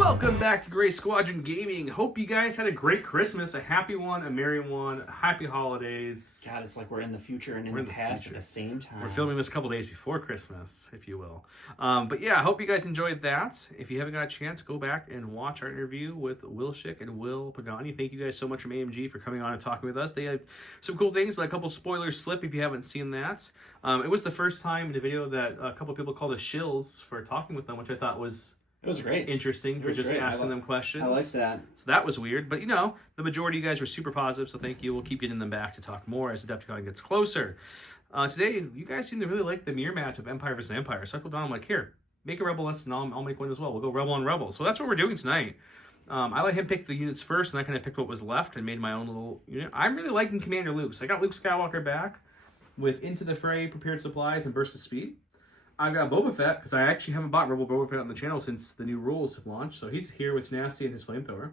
Welcome back to Gray Squadron Gaming. Hope you guys had a great Christmas, a happy one, a merry one, happy holidays. God, it's like we're in the future and in the past at the same time. We're filming this a couple days before Christmas, if you will. But yeah, I hope you guys enjoyed that. If you haven't got a chance, go back and watch our interview with Will Schick and Will Pagani. Thank you guys so much from AMG for coming on and talking with us. They had some cool things, like a couple spoilers slip if you haven't seen that. It was the first time in the video that a couple people called us shills for talking with them, which I thought was... It was great. Interesting for just asking them questions. I like that. So that was weird. But, you know, the majority of you guys were super positive, so thank you. We'll keep getting them back to talk more as Adepticon gets closer. Today, you guys seem to really like the mirror match of Empire vs. Empire. So I told Don, I'm like, here, make a Rebel list and I'll make one as well. We'll go Rebel on Rebel. So that's what we're doing tonight. I let him pick the units first, and I kind of picked what was left and made my own little unit. I'm really liking Commander Luke. So I got Luke Skywalker back with Into the Fray, Prepared Supplies, and Burst of Speed. I've got Boba Fett, because I actually haven't bought Rebel Boba Fett on the channel since the new rules have launched, so he's here with Nasty and his Flamethrower.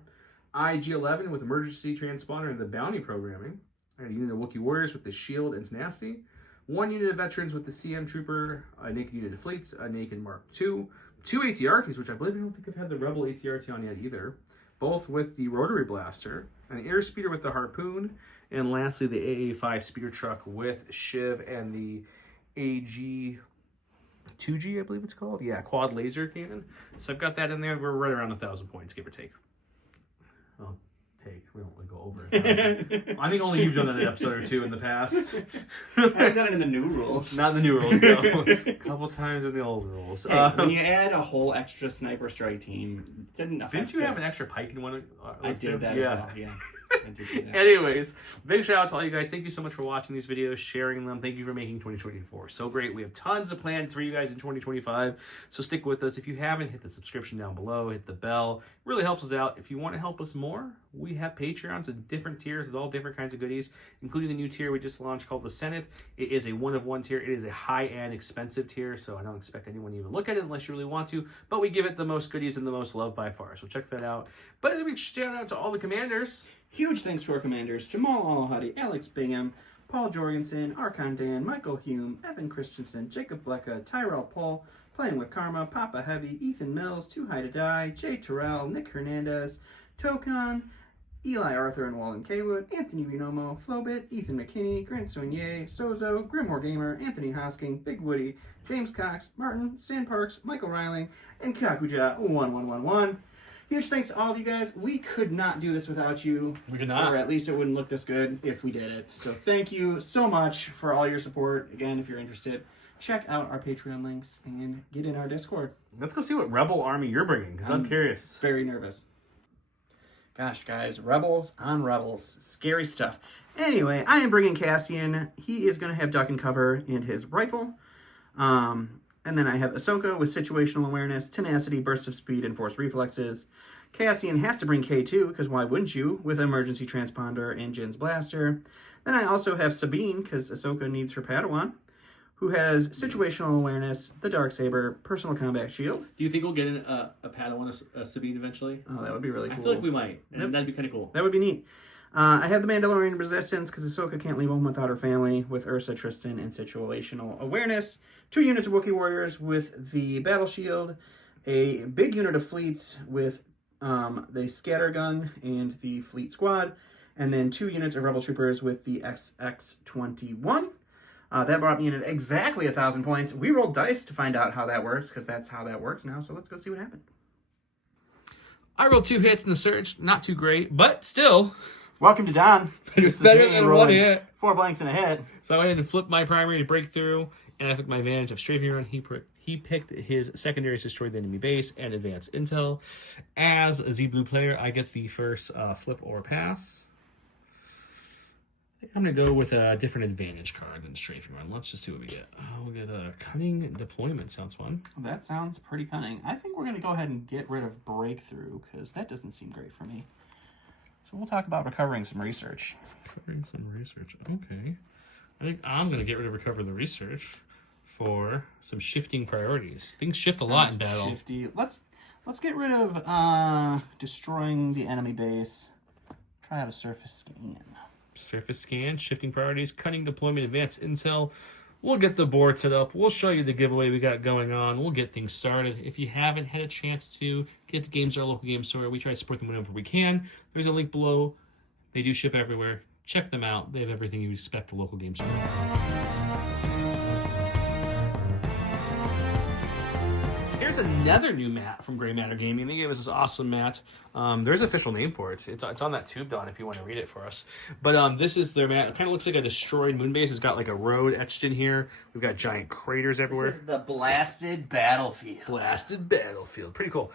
IG-11 with Emergency Transponder and the Bounty Programming. I had a unit of Wookiee Warriors with the Shield and Nasty. One unit of Veterans with the CM Trooper, a naked unit of Fleets, a naked Mark II. Two ATRTs, which I believe I don't think I've had the Rebel ATRT on yet either. Both with the Rotary Blaster, an Airspeeder with the Harpoon, and lastly the AA-5 Speeder Truck with Shiv and the AG... 2G, I believe it's called. Yeah, quad laser cannon. So I've got that in there. We're right around 1,000 points, give or take. Well, take. We don't want to go over it. I think only you've done that an episode or two in the past. I've done it in the new rules. Not in the new rules, no. A couple times in the old rules. Hey, when you add a whole extra sniper strike team, didn't you have an extra pike in one? I did that as well, yeah. Anyways, big shout out to all you guys. Thank you so much for watching these videos, sharing them. Thank you for making 2024 so great. We have tons of plans for you guys in 2025, so stick with us. If you haven't, hit the subscription down below, hit the bell. It really helps us out. If you want to help us more, we have Patreons with different tiers with all different kinds of goodies, including the new tier we just launched called the Senate. It is a one-of-one tier. It is a high-end, expensive tier, so I don't expect anyone to even look at it unless you really want to, but we give it the most goodies and the most love by far, so check that out. But a big shout out to all the commanders. Huge thanks to our commanders, Jamal Al-Hadi, Alex Bingham, Paul Jorgensen, Archon Dan, Michael Hume, Evan Christensen, Jacob Blecka, Tyrell Paul, Playing with Karma, Papa Heavy, Ethan Mills, Too High to Die, Jay Terrell, Nick Hernandez, Tokan, Eli Arthur and Walden Kaywood, Anthony Binomo, Flowbit, Ethan McKinney, Grant Soignier, Sozo, Grimmore Gamer, Anthony Hosking, Big Woody, James Cox, Martin, Stan Parks, Michael Riling, and Kakuja1111. Huge thanks to all of you guys. We could not do this without you. We could not. Or at least it wouldn't look this good if we did it. So thank you so much for all your support. Again, if you're interested, check out our Patreon links and get in our Discord. Let's go see what Rebel army you're bringing, because I'm curious. Very nervous. Gosh, guys, Rebels on Rebels. Scary stuff. Anyway, I am bringing Cassian. He is going to have duck and cover and his rifle. And then I have Ahsoka with situational awareness, tenacity, burst of speed, and force reflexes. Cassian has to bring K2, because why wouldn't you, with emergency transponder and Jin's blaster. Then I also have Sabine, because Ahsoka needs her Padawan, who has situational awareness, the Darksaber, personal combat shield. Do you think we'll get a Padawan, a Sabine eventually? Oh, that would be really cool. I feel like we might, and that'd be kind of cool. That would be neat. I have the Mandalorian Resistance, because Ahsoka can't leave home without her family, with Ursa, Tristan, and situational awareness. 2 units of Wookiee Warriors with the Battle Shield. A big unit of Fleets with the Scatter Gun and the Fleet Squad. And then 2 units of Rebel Troopers with the XX-21. That brought me in at exactly 1,000 points. We rolled dice to find out how that works, because that's how that works now. So let's go see what happened. I rolled 2 hits in the search. Not too great, but still... Welcome to Don. It's better than 1 hit. 4 blanks and a hit. So I went ahead and flipped my primary to break through, and I took my advantage of strafing around. He picked his secondaries to destroy the enemy base and advance intel. As a Z-Blue player, I get the first flip or pass. I think I'm going to go with a different advantage card than strafing run. Let's just see what we get. We'll get a cunning deployment. Sounds fun. That sounds pretty cunning. I think we're going to go ahead and get rid of breakthrough, because that doesn't seem great for me. So we'll talk about recovering some research. Recovering some research. Okay. I think I'm going to get rid of recover the research for some shifting priorities. Things shift a lot in battle. Shifty. Let's get rid of destroying the enemy base. Try out a surface scan. Surface scan, shifting priorities, cunning deployment, advanced intel. We'll get the board set up. We'll show you the giveaway we got going on. We'll get things started. If you haven't had a chance to get the games at our local game store, we try to support them whenever we can. There's a link below. They do ship everywhere. Check them out. They have everything you expect a local game store. Here's another new mat from Gray Matter Gaming. They gave us this awesome mat. There's an official name for it. It's on that tube, Don, if you want to read it for us. But this is their mat. It kind of looks like a destroyed moon base. It's got like a road etched in here. We've got giant craters everywhere. This is the Blasted Battlefield. Blasted Battlefield. Pretty cool.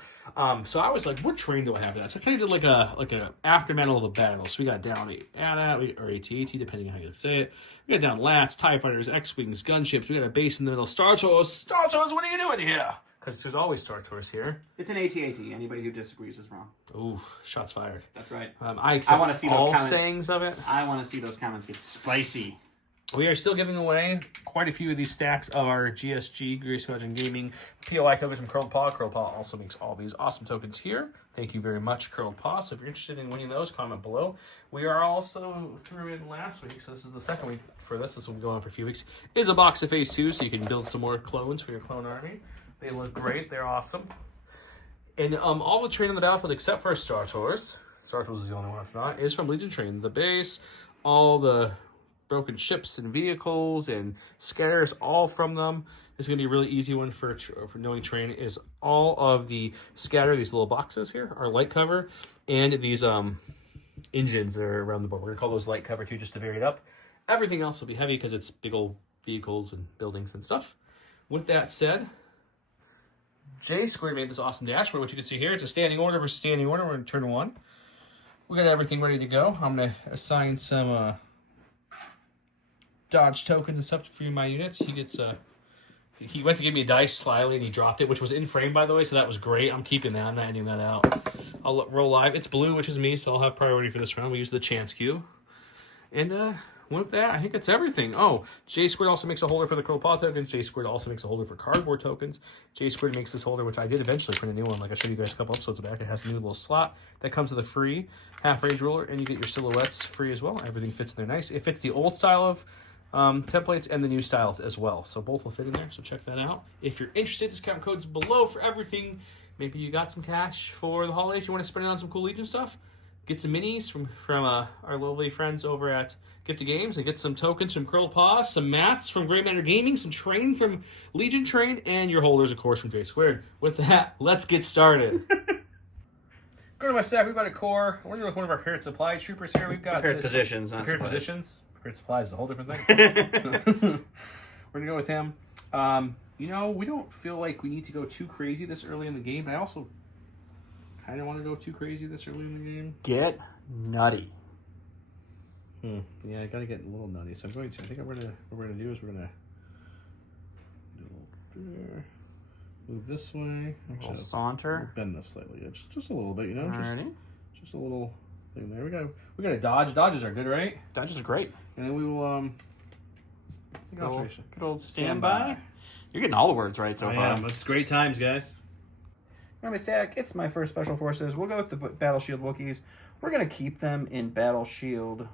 So I was like, what terrain do I have that? So I kind of did like a aftermath of the battle. So we got down AT-AT, or AT-AT, depending on how you say it. We got down Lats, TIE Fighters, X-Wings, gunships. We got a base in the middle. Star Tours. Star Tours, what are you doing here? Because there's always Star Tours here. It's an AT-AT. Anybody who disagrees is wrong. Ooh, shots fired. That's right. I accept want to see those all comments. sayings of it. I want to see those comments get spicy. We are still giving away quite a few of these stacks of our GSG, Gray Squadron Gaming POI tokens from Curled Paw. Curled Paw also makes all these awesome tokens here. Thank you very much, Curled Paw. So if you're interested in winning those, comment below. We are also through in last week, so this is the second week for this. This will be going on for a few weeks. Is a box of Phase 2, so you can build some more clones for your clone army. They look great. They're awesome. And all the terrain on the battlefield, except for Star Tours. Star Tours is the only one that's not. Is from Legion Train. The base, all the broken ships and vehicles and scatters, all from them. It's going to be a really easy one for knowing terrain. Is all of the scatter, these little boxes here, are light cover. And these engines that are around the board. We're going to call those light cover too, just to vary it up. Everything else will be heavy because it's big old vehicles and buildings and stuff. With that said, J Squared made this awesome dashboard, which you can see here. It's a standing order versus standing order. We're in turn 1. We got everything ready to go. I'm going to assign some dodge tokens and stuff for my units. He gets he went to give me a dice slyly and he dropped it, which was in frame, by the way, so that was great. I'm keeping that. I'm not ending that out. I'll roll live. It's blue, which is me, so I'll have priority for this round. We use the chance queue. And with that, I think that's everything. Oh, J Squared also makes a holder for the Curled Paw tokens. J Squared also makes a holder for cardboard tokens. J Squared makes this holder, which I did eventually print a new one, like I showed you guys a couple episodes back. It has a new little slot that comes with a free half-range ruler, and you get your silhouettes free as well. Everything fits in there nice. It fits the old style of templates and the new style as well. So both will fit in there, so check that out. If you're interested, discount codes below for everything. Maybe you got some cash for the holidays. You want to spend it on some cool Legion stuff? Get some minis from our lovely friends over at Gifted Games, and get some tokens from Curled Paw, some mats from Gray Matter Gaming, some train from Legion Train, and your holders, of course, from J Squared. With that, let's get started. Go to my stack. We've got a core. We're going with one of our Paired Supply Troopers here. We've got Paired positions, not Paired supplies. positions. Paired Supplies is a whole different thing. We're going to go with him. You know, we don't feel like we need to go too crazy this early in the game, but I also kind of want to go too crazy this early in the game. Get nutty. Yeah, I gotta get a little nutty. So I'm going to. I think what we're gonna do is we're gonna move this way. A little saunter. We'll bend this slightly. Yeah, just a little bit, you know. Alrighty. Just a little thing there. We got a dodge. Dodges are good, right? Dodges are great. And then we will Good old standby. You're getting all the words right so far. Yeah, it's great times, guys. On my stack, it's my first Special Forces. We'll go with the Battle Shield Wookiees. We're going to keep them in Battle Shield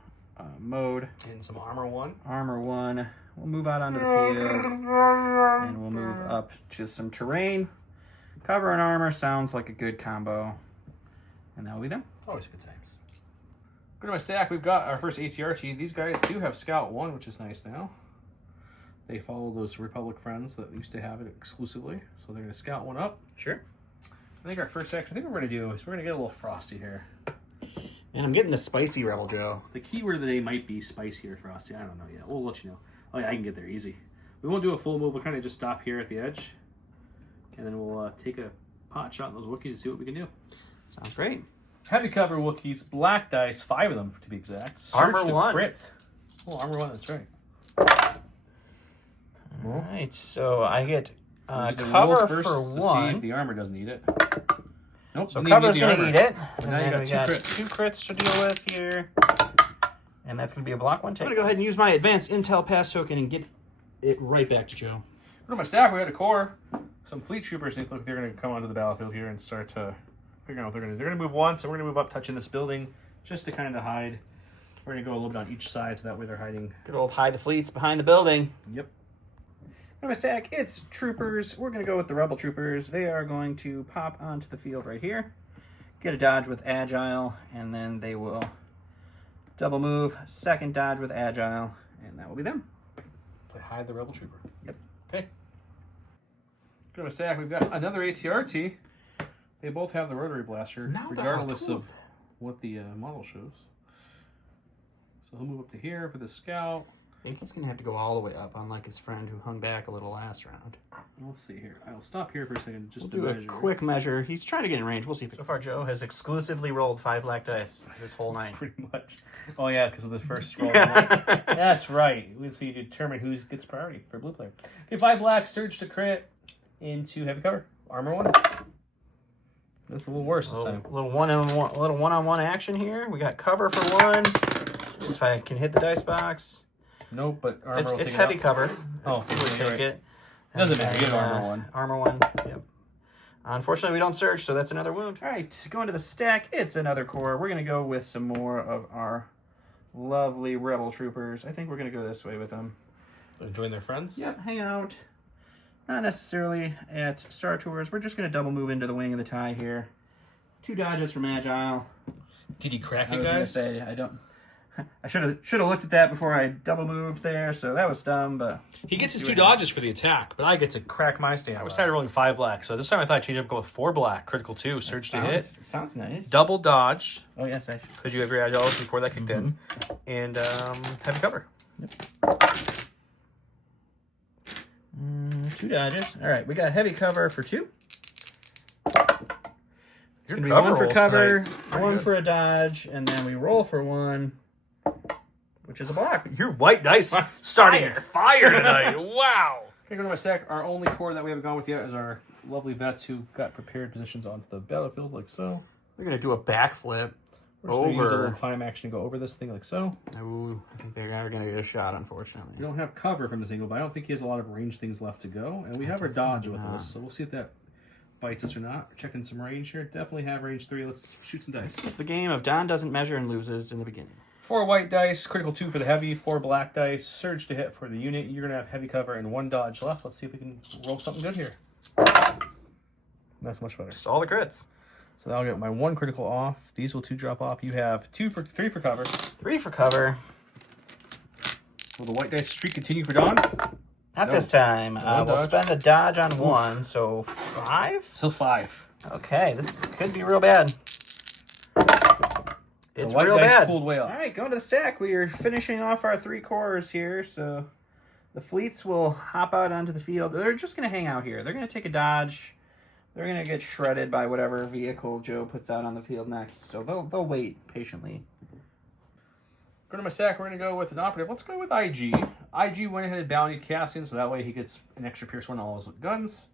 mode. And some armor 1. Armor 1. We'll move out onto the field. And we'll move up to some terrain. Cover and armor sounds like a good combo. And that'll be them. Always good times. Go to my stack. We've got our first ATRT. These guys do have Scout 1, which is nice now. They follow those Republic friends that used to have it exclusively. So they're going to Scout 1 up. Sure. I think our first action, I think what we're going to do is we're going to get a little frosty here. And I'm getting the spicy Rebel Joe. The keyword of the day might be spicy or frosty. I don't know yet. We'll let you know. Oh yeah, I can get there easy. We won't do a full move. We'll kind of just stop here at the edge. And then we'll take a pot shot in those Wookiees and see what we can do. Sounds great. Heavy cover Wookiees, black dice, 5 of them to be exact. Armor 1. Crit. Oh, armor 1, that's right. All right, so I get Need to roll cover first for to see 1. if the armar doesn't eat it. Nope. So doesn't cover's even going need to the eat armor. it. And now you then got we two got crits. 2 crits to deal with here. And that's going to be a block 1 take. I'm going to go ahead and use my advanced intel pass token and get it right back to Joe. Go to my stack. We had a core. Some fleet troopers think look they're going to come onto the battlefield here and start to figure out what they're going to do. They're going to move 1, so we're going to move up, touching this building, just to kind of hide. We're going to go a little bit on each side, so that way they're hiding. Good old hide the fleets behind the building. Yep. On my stack, it's troopers. We're going to go with the Rebel troopers. They are going to pop onto the field right here. Get a dodge with agile, and then they will double move, second dodge with agile, and that will be them. Play hide the Rebel trooper. Yep. Okay. Go to stack. We've got another ATRT. They both have the rotary blaster, Now regardless of what the model shows. So he'll move up to here for the scout. I think he's going to have to go all the way up, unlike his friend who hung back a little last round. We'll see here. I'll stop here for a second just We'll to do measure. a quick measure. He's trying to get in range. We'll see. So far, Joe has exclusively rolled 5 black dice this whole night. Pretty much. Oh, yeah, because of the first roll. That's right. So you determine who gets priority for blue player. Okay, 5 black, surge to crit into heavy cover. Armor 1. That's a little worse this time. A little one-on-one action here. We got cover for 1. If I can hit the dice box. Nope, but armor will It's take heavy it cover. Oh, Take right. it. Doesn't matter. You have armor 1. Armor 1. Yep. Unfortunately, we don't surge, so that's another wound. All right, going to the stack. It's another core. We're going to go with some more of our lovely Rebel troopers. I think we're going to go this way with them. Join their friends? Yep, hang out. Not necessarily at Star Tours. We're just going to double move into the wing of the tie here. 2 dodges from Agile. Did he crack I you was guys? gonna say, I don't. I should have looked at that before I double moved there, so that was dumb. But He gets his 2 dodges for the attack, but I get to crack my stand. I was tired of rolling 5 black, so this time I thought I'd change up, go with 4 black, critical 2, surge to hit, Sounds nice. double dodge Oh yes, actually. because you have your agile before that kicked in, and heavy cover. Yep. 2 dodges. All right, we got heavy cover for 2. It's gonna be 1 for cover, 1 for a dodge, and then we roll for 1, which is a block. Your white dice starting fire tonight. Wow. Okay, go to my stack. Our only core that we haven't gone with yet is our lovely vets who got prepared positions onto the battlefield, like so. We're gonna do a backflip We're just gonna use a little over. climb action to go over this thing, like so. Ooh, I think they're gonna get a shot, unfortunately. We don't have cover from this angle, but I don't think he has a lot of range things left to go. And we have our dodge with us, so we'll see if that bites us or not. We're checking some range here. Definitely have range 3. Let's shoot some dice. It's the game of Don doesn't measure and loses in the beginning. 4 white dice, critical 2 for the heavy, 4 black dice, surge to hit for the unit. You're going to have heavy cover and 1 dodge left. Let's see if we can roll something good here. That's much better. Just all the crits. So I'll get my 1 critical off. These will 2 drop off. You have 3 for cover. 3 for cover. Will the white dice streak continue for Dawn? Not this time. We'll dodge. spend a dodge on 1, so 5? Still 5. Okay, this could be real bad. It's The white real dice bad. pulled way up. All right, going to the stack. We are finishing off our 3 cores here, so the fleets will hop out onto the field. They're just going to hang out here. They're going to take a dodge. They're going to get shredded by whatever vehicle Joe puts out on the field next, so they'll wait patiently. Go to my stack. We're going to go with an operative. Let's go with IG. IG went ahead and bountied Cassian, so that way he gets an extra Pierce 1 on all his guns.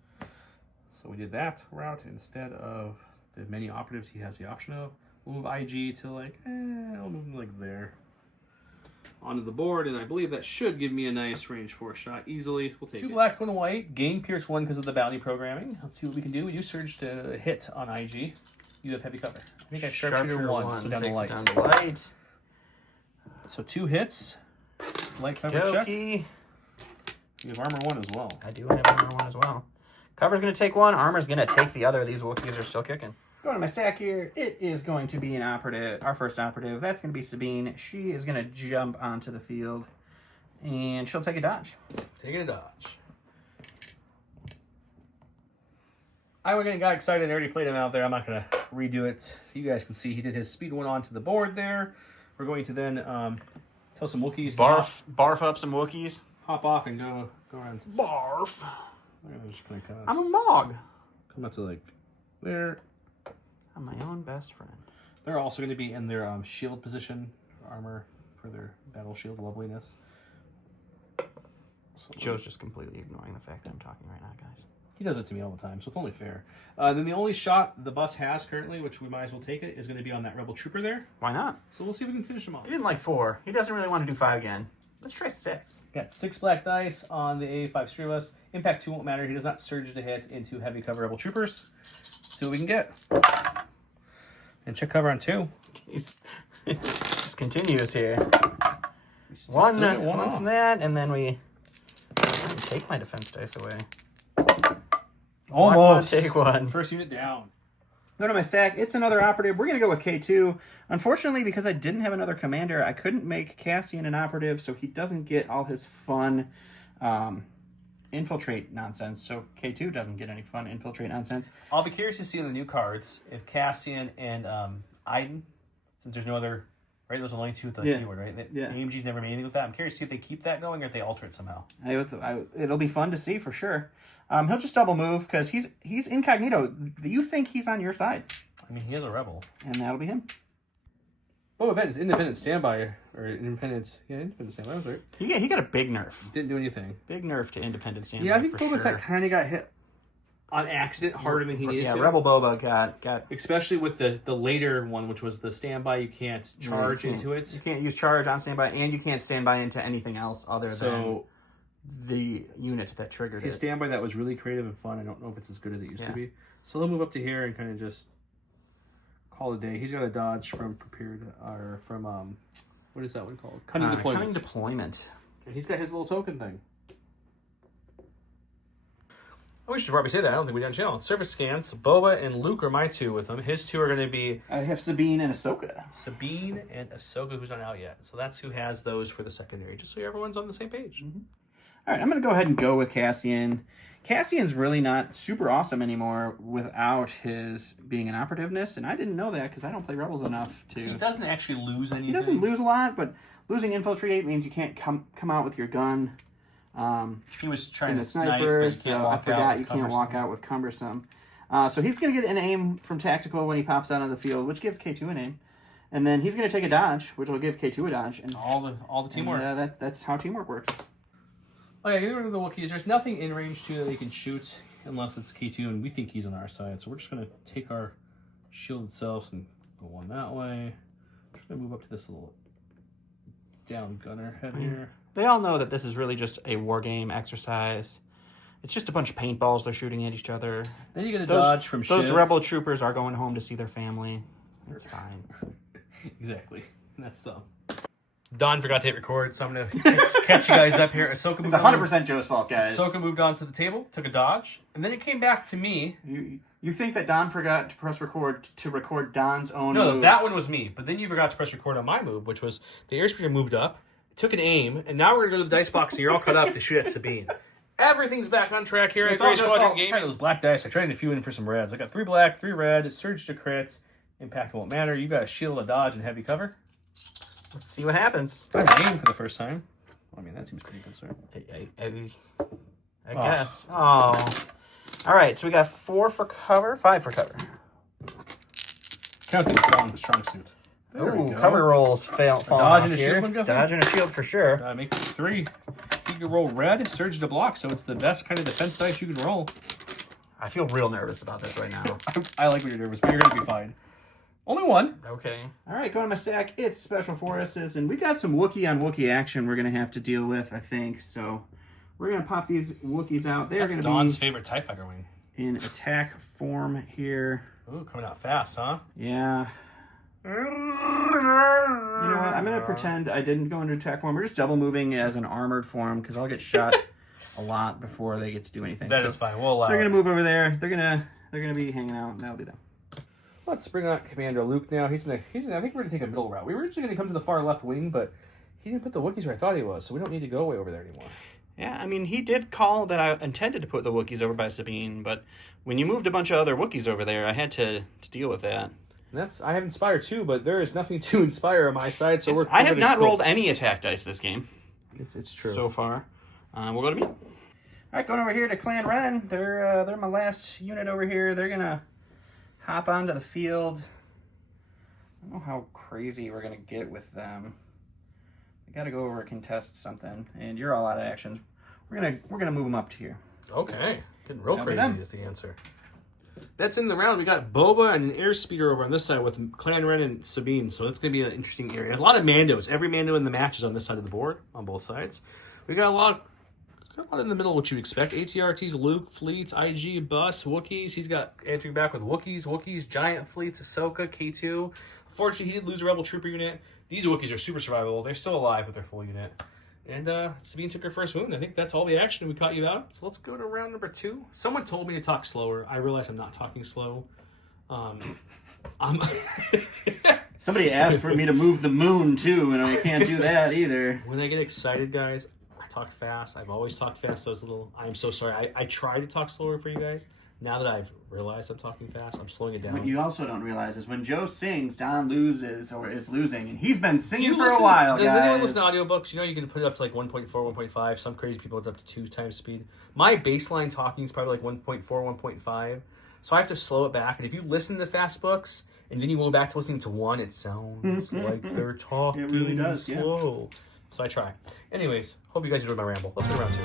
So we did that route instead of the many operatives he has the option of. We'll move IG to like, I'll move him like there. Onto the board, and I believe that should give me a nice range 4 shot easily. We'll take 2 blacks, 1 white. Gain Pierce 1 because of the bounty programming. Let's see what we can do. We do surge to hit on IG. You have heavy cover. I think I have sharpshooter 1, so down the light. Down the light. So 2 hits. Light cover check. Dokie. You have armor 1 as well. I do have armor 1 as well. Cover's going to take 1. Armor's going to take the other. These Wookiees are still kicking. Going to my stack here, it is going to be an operative, our first operative. That's going to be Sabine. She is going to jump onto the field, and she'll take a dodge. Taking a dodge. I got excited and already played him out there. I'm not going to redo it. You guys can see he did his speed 1 onto the board there. We're going to then tell some Wookiees Barf up some Wookiees. hop off and go around. Barf. I'm just going to kind of I'm a Mog. come up to like there. I'm my own best friend. They're also going to be in their shield position, armor for their battle shield loveliness. So Joe's just completely ignoring the fact that I'm talking right now, guys. he does it to me all the time, so it's only fair. Then the only shot the bus has currently, which we might as well take it, is going to be on that rebel trooper there. Why not? So we'll see if we can finish him off. He didn't like 4. He doesn't really want to do 5 again. Let's try 6. Got 6 black dice on the A5 Streamless. Impact 2 won't matter. He does not surge to hit into heavy cover rebel troopers. See what we can get. And check cover on 2. Jeez. Just continues here. Still One get one from off. that, and then we take my defense dice away. Almost. Take one. First unit down. Go to my stack. It's another operative. We're going to go with K2. Unfortunately, because I didn't have another commander, I couldn't make Cassian an operative, so he doesn't get all his fun infiltrate nonsense. So K2 doesn't get any fun infiltrate nonsense. I'll be curious to see in the new cards if Cassian and Iden, since there's no other, right? Those are only two with the keyword, right? AMG's never made anything with that. I'm curious to see if they keep that going or if they alter it somehow. It'll be fun to see for sure. He'll just double move because he's incognito. You think he's on your side. I mean, he is a rebel. And that'll be him. Boba Fett is independent standby, or independent standby, right? He got a big nerf. Didn't do anything. Big nerf to independent standby. Yeah, I think Boba Fett kind of got hit on accident harder than he needed to. Yeah, Rebel Boba got... Especially with the later one, which was the standby, you can't charge into it. You can't use charge on standby, and you can't standby into anything else other than the unit that triggered his standby that was really creative and fun. I don't know if it's as good as it used to be. So they'll move up to here and kind of just call it a day. He's got a dodge from prepared, or from, what is that one called? Cunning Deployment. Cunning Deployment. And he's got his little token thing. Oh, we should probably say that. I don't think we done channel. Surface scans. Boba and Luke are my two with him. His two are going to be... I have Sabine and Ahsoka. Sabine and Ahsoka, who's not out yet. So that's who has those for the secondary, just so everyone's on the same page. Mm-hmm. All right, I'm going to go ahead and go with Cassian. Cassian's really not super awesome anymore without his being an operativeness, and I didn't know that because I don't play Rebels enough to... He doesn't actually lose anything. He doesn't lose a lot, but losing Infiltrate means you can't come out with your gun. He was trying to sniper, snipe, so I forgot you can't walk out with Cumbersome. So he's going to get an aim from Tactical when he pops out on the field, which gives K2 an aim. And then he's going to take a dodge, which will give K2 a dodge. And all the teamwork. That's how teamwork works. Oh yeah, get rid of the Wookiees. There's nothing in range 2 that they can shoot unless it's K2, and we think he's on our side. So we're just going to take our shield itself and go one that way. Just going to move up to this little down gunner head here. They all know that this is really just a war game exercise. It's just a bunch of paintballs they're shooting at each other. Then you get a dodge from Those Shiv. rebel troopers are going home to see their family. It's fine. Exactly. That's dumb. Don forgot to hit record, so I'm going to catch you guys up here. Ahsoka moved it's 100% Joe's fault, guys. Ahsoka moved on to the table, took a dodge, and then it came back to me. You think that Don forgot to press record to record Don's own move? No, that one was me. But then you forgot to press record on my move, which was the airspeeder moved up, took an aim, and now we're going to go to the dice box, and you're all cut up to shoot at Sabine. Everything's back on track here at Gray Squadron Gaming. Those black dice, I tried a few in for some reds. I got 3 black, 3 red, surge to crits, impact won't matter. You got a shield, a dodge, and heavy cover. Let's see what happens. I aim for the first time. Well, I mean, that seems pretty good, sir. I guess. Oh. All right, so we got 4 for cover, 5 for cover. Count the strong suit. Ooh, cover rolls fall dodge off and a here. shield, I'm guessing? Dodge and a shield for sure. Make 3. You can roll red, surge to block, so it's the best kind of defense dice you can roll. I feel real nervous about this right now. I like when you're nervous, but you're going to be fine. Only 1. Okay. All right, going to my stack. It's Special Forces, and we got some Wookiee on Wookiee action we're going to have to deal with, I think. So we're going to pop these Wookiees out. They're going to be Don's favorite TIE Fighter wing. In attack form here. Ooh, coming out fast, huh? Yeah. You know what? I'm going to pretend I didn't go into attack form. We're just double moving as an armored form because I'll get shot a lot before they get to do anything. That is fine. We'll allow They're going to move over there. They're going to be hanging out, and that'll be them. Let's bring out Commander Luke now. I think we're going to take a middle route. We were originally going to come to the far left wing, but he didn't put the Wookiees where I thought he was, so we don't need to go way over there anymore. Yeah, I mean, he did call that I intended to put the Wookiees over by Sabine, but when you moved a bunch of other Wookiees over there, I had to deal with that. And I have Inspire too, but there is nothing to inspire on my side, so I have not rolled any attack dice this game. It's true. So far. We'll go to me. All right, going over here to Clan Ren. They're my last unit over here. They're going to hop onto the field. I don't know how crazy we're going to get with them. We got to go over and contest something, and you're all out of actions. We're gonna move them up to here. Okay, getting real crazy is the answer. That's in the round. We got Boba and an airspeeder over on this side with Clan Ren and Sabine, so that's gonna be an interesting area. A lot of Mandos. Every Mando in the match is on this side of the board on both sides. We got a lot in the middle, what you expect. ATRTs, Luke, fleets, IG, bus, Wookiees. He's got entering back with Wookiees, giant fleets, Ahsoka, K2. Unfortunately, he did lose a Rebel Trooper unit. These Wookiees are super survivable. They're still alive with their full unit. And Sabine took her first wound. I think that's all the action we caught you out. So let's go to round number 2. Someone told me to talk slower. I realize I'm not talking slow. I'm Somebody asked for me to move the moon too, and I can't do that either. When I get excited, guys, I talk fast. I've always talked fast. I'm so sorry. I try to talk slower for you guys. Now that I've realized I'm talking fast, I'm slowing it down. What you also don't realize is when Joe sings, Don loses or is losing, and he's been singing for a while, Does guys. anyone listen to audiobooks? You know you can put it up to like 1.4, 1.5. Some crazy people put it up to 2 times speed. My baseline talking is probably like 1.4, 1.5. So I have to slow it back. And if you listen to fast books, and then you go back to listening to 1, it sounds like they're talking it really does, slow. Yeah. So I try. Anyways, hope you guys enjoyed my ramble. Let's go to round 2.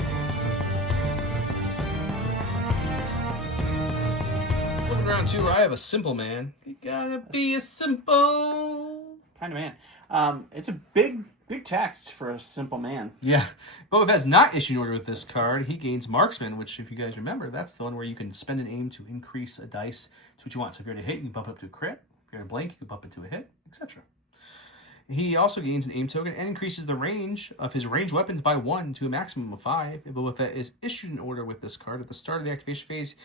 Round 2 where I have a simple man. You gotta be a simple kind of man. It's a big text for a simple man. Yeah. Boba Fett's not issued an order with this card. He gains Marksman, which, if you guys remember, that's the one where you can spend an aim to increase a dice to what you want. So if you're at a hit, you can bump up to a crit. If you're at a blank, you can bump it to a hit, etc. He also gains an aim token and increases the range of his ranged weapons by 1 to a maximum of 5. If Boba Fett is issued an order with this card at the start of the activation phase,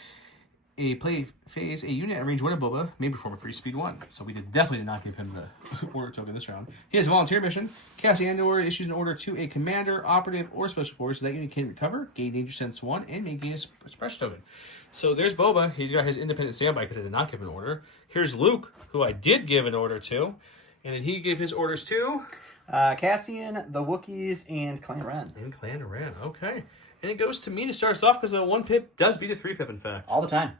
a unit at range 1 of Boba may perform a free speed 1. So we definitely did not give him the order token this round. He has a volunteer mission. Cassian issues an order to a commander, operative, or special force. So that unit can recover, gain danger sense 1, and may gain a suppression token. So there's Boba. He's got his independent standby because I did not give an order. Here's Luke, who I did give an order to. And then he gave his orders to? Cassian, the Wookiees, and Clan Ren. And Clan Ren, okay. And it goes to me to start us off because a 1 pip does beat a 3 pip, in fact. All the time.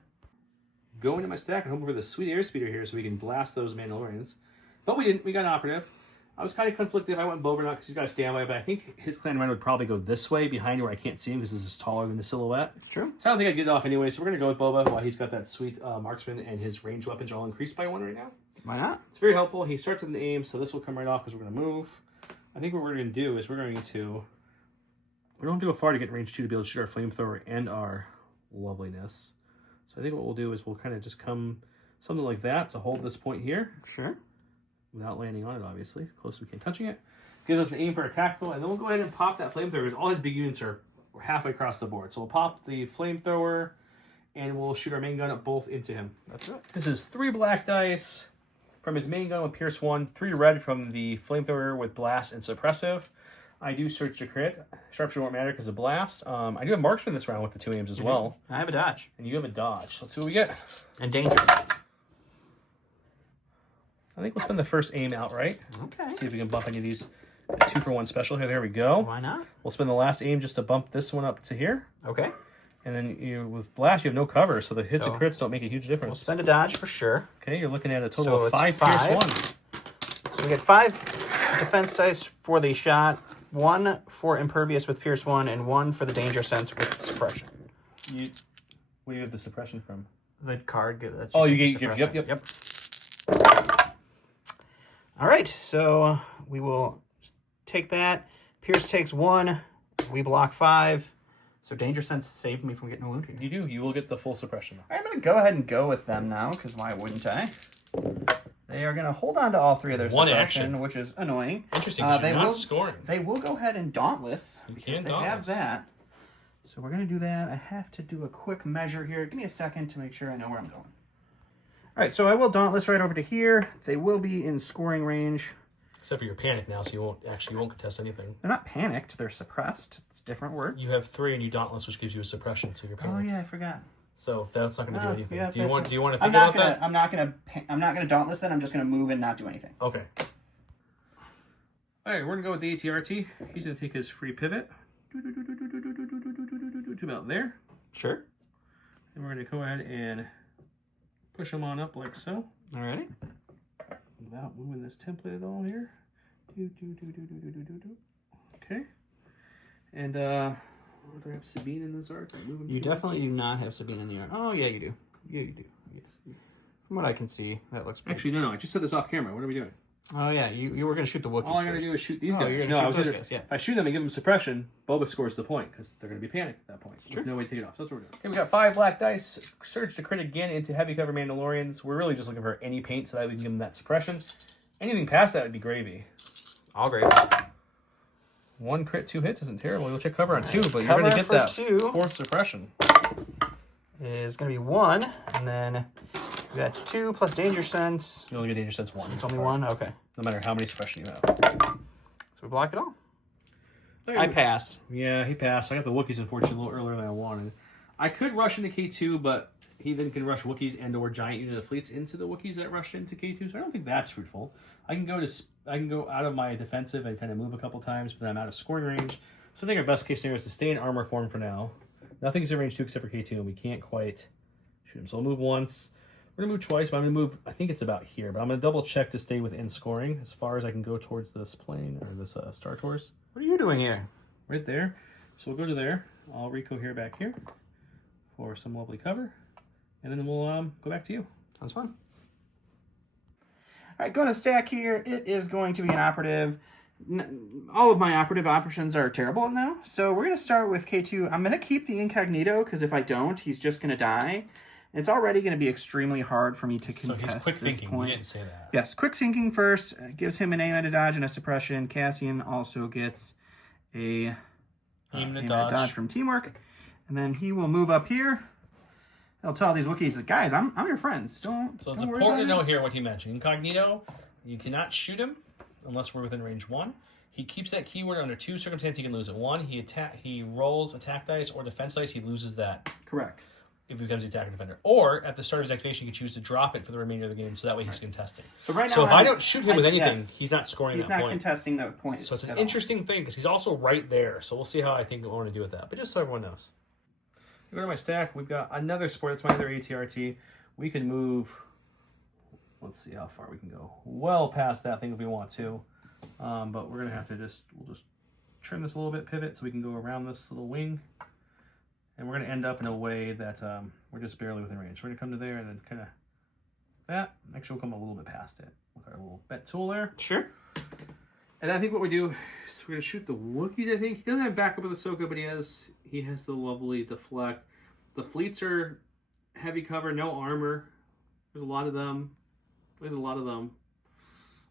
Go into my stack and hope for the sweet airspeeder here so we can blast those Mandalorians. But we didn't. We got an operative. I was kind of conflicted. I went Boba not because he's got a standby, but I think his Clan Ren would probably go this way behind where I can't see him because this is taller than the silhouette. It's true. So I don't think I'd get it off anyway. So we're going to go with Boba while he's got that sweet Marksman and his range weapons are all increased by 1 right now. Why not? It's very helpful. He starts with an aim, so this will come right off because we're going to move. I think what we're going to do is we don't have to go far to get range 2 to be able to shoot our flamethrower and our loveliness. So I think what we'll do is we'll kind of just come something like that to hold this point here. Sure. Without landing on it, obviously. Close we can touching it. Give us an aim for a tactical, and then we'll go ahead and pop that flamethrower because all his big units are halfway across the board. So we'll pop the flamethrower, and we'll shoot our main gun up both into him. That's it. This is 3 black dice from his main gun with Pierce 1, 3 red from the flamethrower with blast and suppressive. I do search to crit. Sharpshooter won't matter because of blast. I do have marksman this round with the 2 aims as well. I have a dodge. And you have a dodge. Let's see what we get. And danger sense. I think we'll spend the first aim outright. Okay. See if we can bump any of these 2-for-1 special here. There we go. Why not? We'll spend the last aim just to bump this one up to here. Okay. And then with blast, you have no cover, so the hits and crits don't make a huge difference. We'll spend a dodge for sure. Okay, you're looking at a total of 5 5. Pierce 1. So we get 5 defense dice for the shot, 1 for impervious with Pierce 1, and 1 for the danger sense with suppression. Where do you get the suppression from? The card. That's you get yep. All right, so we will take that. Pierce takes 1. We block 5. So danger sense saved me from getting a wound here. You do. You will get the full suppression. I'm going to go ahead and go with them now, because why wouldn't I? They are going to hold on to all 3 of their One suppression, action. which is annoying. Interesting, because you're not scoring. They will go ahead and dauntless, You because can they dauntless. have that. So we're going to do that. I have to do a quick measure here. Give me a second to make sure I know where I'm going. All right, so I will dauntless right over to here. They will be in scoring range. Except for your panic now, so you won't contest anything. They're not panicked. They're suppressed. It's a different word. You have 3 and you dauntless, which gives you a suppression, so you're panicked. Oh yeah, I forgot. So that's not going to do anything. Yeah, do you want to think I'm about that? I'm not gonna dauntless then. I'm just gonna move and not do anything. Okay. All right, we're gonna go with the ATRT. He's gonna take his free pivot to about there. Sure. And we're gonna go ahead and push him on up like so. Alrighty. Without moving this template at all here. Okay. And do I have Sabine in this arc? You definitely do not have Sabine in the arc. Oh yeah, you do. Yeah, you do. Yes. From what I can see, that looks pretty. Actually, no. I just said this off camera. What are we doing? Oh yeah, you were gonna shoot the Wookiees. All I gotta first. do is shoot these guys. You're No, gonna I was shoot those gonna. guys, yeah. If I shoot them and give them suppression, Boba scores the point because they're gonna be panicked at that point. Sure. There's no way to take it off. So that's what we're doing. Okay, we got 5 black dice. Surge to crit again into heavy cover Mandalorians. We're really just looking for any paint so that we can give them that suppression. Anything past that would be gravy. All great. 1 crit, 2 hits isn't terrible. You'll check cover on 2, but you're Cover going to get for that 2. 4th suppression. Is going to be 1, and then we got 2 plus danger sense. You only get danger sense 1. It's only 1? Okay. No matter how many suppression you have. So we block it all. I passed. Yeah, he passed. I got the Wookiees, unfortunately, a little earlier than I wanted. I could rush into K2, but he then can rush Wookiees and or giant unit of fleets into the Wookiees that rushed into K2, so I don't think that's fruitful. I can go out of my defensive and kind of move a couple times, but then I'm out of scoring range. So I think our best case scenario is to stay in armor form for now. Nothing's in range 2 except for K2, and we can't quite shoot him. So I'll move once. We're going to move twice, but I'm going to move, I think it's about here, but I'm going to double check to stay within scoring as far as I can go towards this plane, or this Star Tours. What are you doing here? Right there. So we'll go to there. I'll recohere back here for some lovely cover, and then we'll go back to you. Sounds fun. All right, going to stack here. It is going to be an operative. All of my operative options are terrible now, so we're going to start with K2. I'm going to keep the incognito, because if I don't, he's just going to die. It's already going to be extremely hard for me to contest. So he's quick this thinking. point. You didn't say that. Yes, quick thinking first. Gives him an aim at a dodge and a suppression. Cassian also gets a Aim and aim a at a dodge from teamwork. And then he will move up here. He'll tell these Wookiees, guys, I'm your friends. So it's don't worry important to about know it. here what he mentioned. Incognito, you cannot shoot him unless we're within range 1. He keeps that keyword under 2 circumstances. He can lose it. 1, he rolls attack dice or defense dice. He loses that. Correct. If he becomes the attacker defender. Or at the start of his activation, he can choose to drop it for the remainder of the game, so that way he's contesting. So right now, So if I don't shoot him with anything, yes, he's not scoring he's that not point. contesting that point. So it's an at all. interesting thing, because he's also right there. So we'll see how I think we want to do with that. But just so everyone knows. Go to my stack. We've got another sport. It's my other ATRT. We can move. Let's see how far we can go. Well past that thing if we want to. But we're going to have to we'll just trim this a little bit, pivot, so we can go around this little wing. And we're going to end up in a way that we're just barely within range. We're going to come to there and then kind of that. Actually, we'll come a little bit past it with our little bet tool there. Sure. And I think what we do is we're going to shoot the Wookiees, I think. He doesn't have backup with Ahsoka, but he has the lovely deflect. The fleets are heavy cover, no armor. There's a lot of them. I'm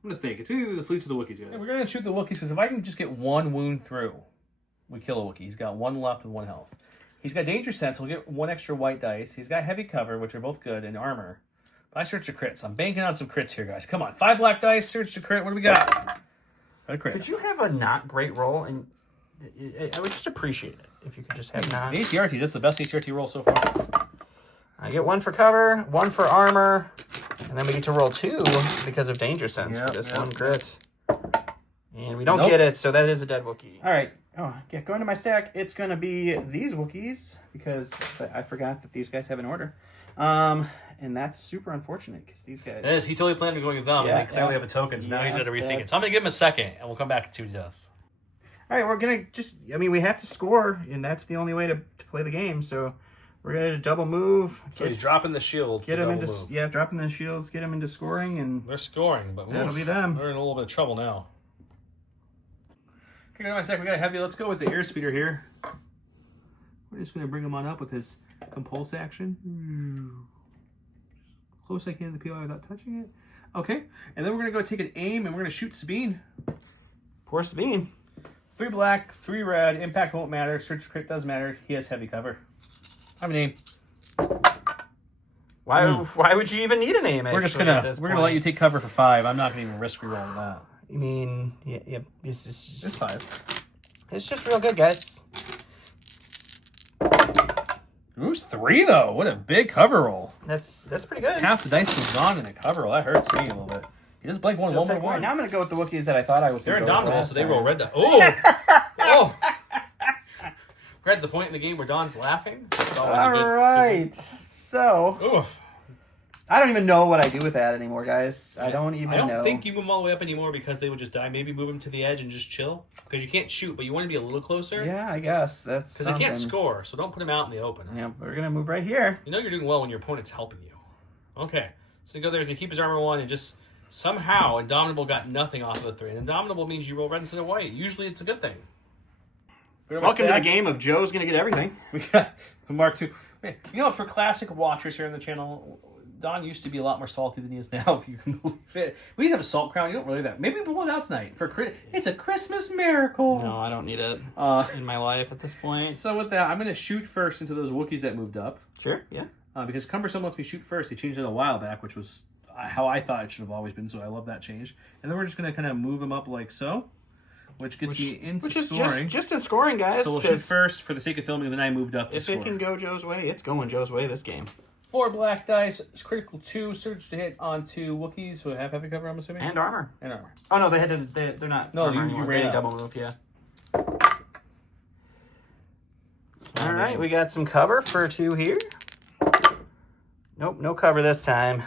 going to think. It's either the fleets or the Wookiees, guys. We're going to shoot the Wookiees, because if I can just get 1 wound through, we kill a Wookiee. He's got 1 left with 1 health. He's got danger sense. We'll get 1 extra white dice. He's got heavy cover, which are both good, and armor. But I searched the crits. I'm banking on some crits here, guys. Come on. 5 black dice. Search the crit. What do we got? A crit. Could you have a not great roll? And I would just appreciate it if you could just have not. ATRT. That's the best ATRT roll so far. I get 1 for cover, 1 for armor, and then we get to roll 2 because of danger sense for this 1 crit. And we don't get it, so that is a dead Wookiee. All right. Oh, yeah, going to my stack, it's going to be these Wookiees, because I forgot that these guys have an order. And that's super unfortunate, because these guys... It is. He totally planned on going with them, and they clearly have the tokens. Now he's got to rethink it. So I'm going to give him a second, and we'll come back to this. All right, we're going to just... I mean, we have to score, and that's the only way to play the game, so we're going to double move. So he's dropping the shields. Get him into... Move. Yeah, dropping the shields, get him into scoring, and... They're scoring, but that'll be them. They're in a little bit of trouble now. Okay, go to my second. We got a heavy. Let's go with the airspeeder here. We're just going to bring him on up with his compulse action. Close I can to the POI without touching it. Okay, and then we're going to go take an aim, and we're going to shoot Sabine. Poor Sabine. 3 black, 3 red. Impact won't matter. Search crit does matter. He has heavy cover. I have an aim. Why would you even need an aim? We're just gonna let you take cover for 5. I'm not gonna even risk rerolling that. I mean, yeah, it's 5. It's just real good, guys. Ooh, 3 though. What a big cover roll. That's pretty good. Half the dice was gone in a cover roll. That hurts me a little bit. He just blank one more. Now I'm gonna go with the Wookiees that I thought I was. They're indomitable, so they roll red die. Oh, oh. We're at the point in the game where Don's laughing. All right. So, Oof. I don't even know what I do with that anymore, guys. I don't even know. I don't think you move them all the way up anymore because they would just die. Maybe move them to the edge and just chill. Because you can't shoot, but you want to be a little closer. Yeah, I guess. That's because they can't score, so don't put them out in the open. Yeah, we're going to move right here. You know you're doing well when your opponent's helping you. Okay. So you go there, he's going to keep his armor 1 and just somehow Indomitable got nothing off of the 3. And Indomitable means you roll red instead of white. Usually it's a good thing. Welcome to the game of Joe's going to get everything. We got Mark II. You know, for classic watchers here on the channel, Don used to be a lot more salty than he is now, if you can believe it. We used to have a salt crown. You don't really that. Maybe we'll pull it out tonight. It's a Christmas miracle. No, I don't need it in my life at this point. So with that, I'm going to shoot first into those Wookiees that moved up. Sure, yeah. Because Cumbersome lets me shoot first. They changed it a while back, which was how I thought it should have always been, so I love that change. And then we're just going to kind of move them up like so, which gets me into scoring. Just in scoring, guys. So we'll shoot first for the sake of filming, and then I moved up to If score. it can go Joe's way, it's going Joe's way this game. 4 black dice, critical 2, surge to hit onto Wookiees who have heavy cover, I'm assuming? And armor. And armor. Oh, no, they're not No, armor you anymore. ran They up. double move, yeah. All right, we got some cover for 2 here. Nope, no cover this time.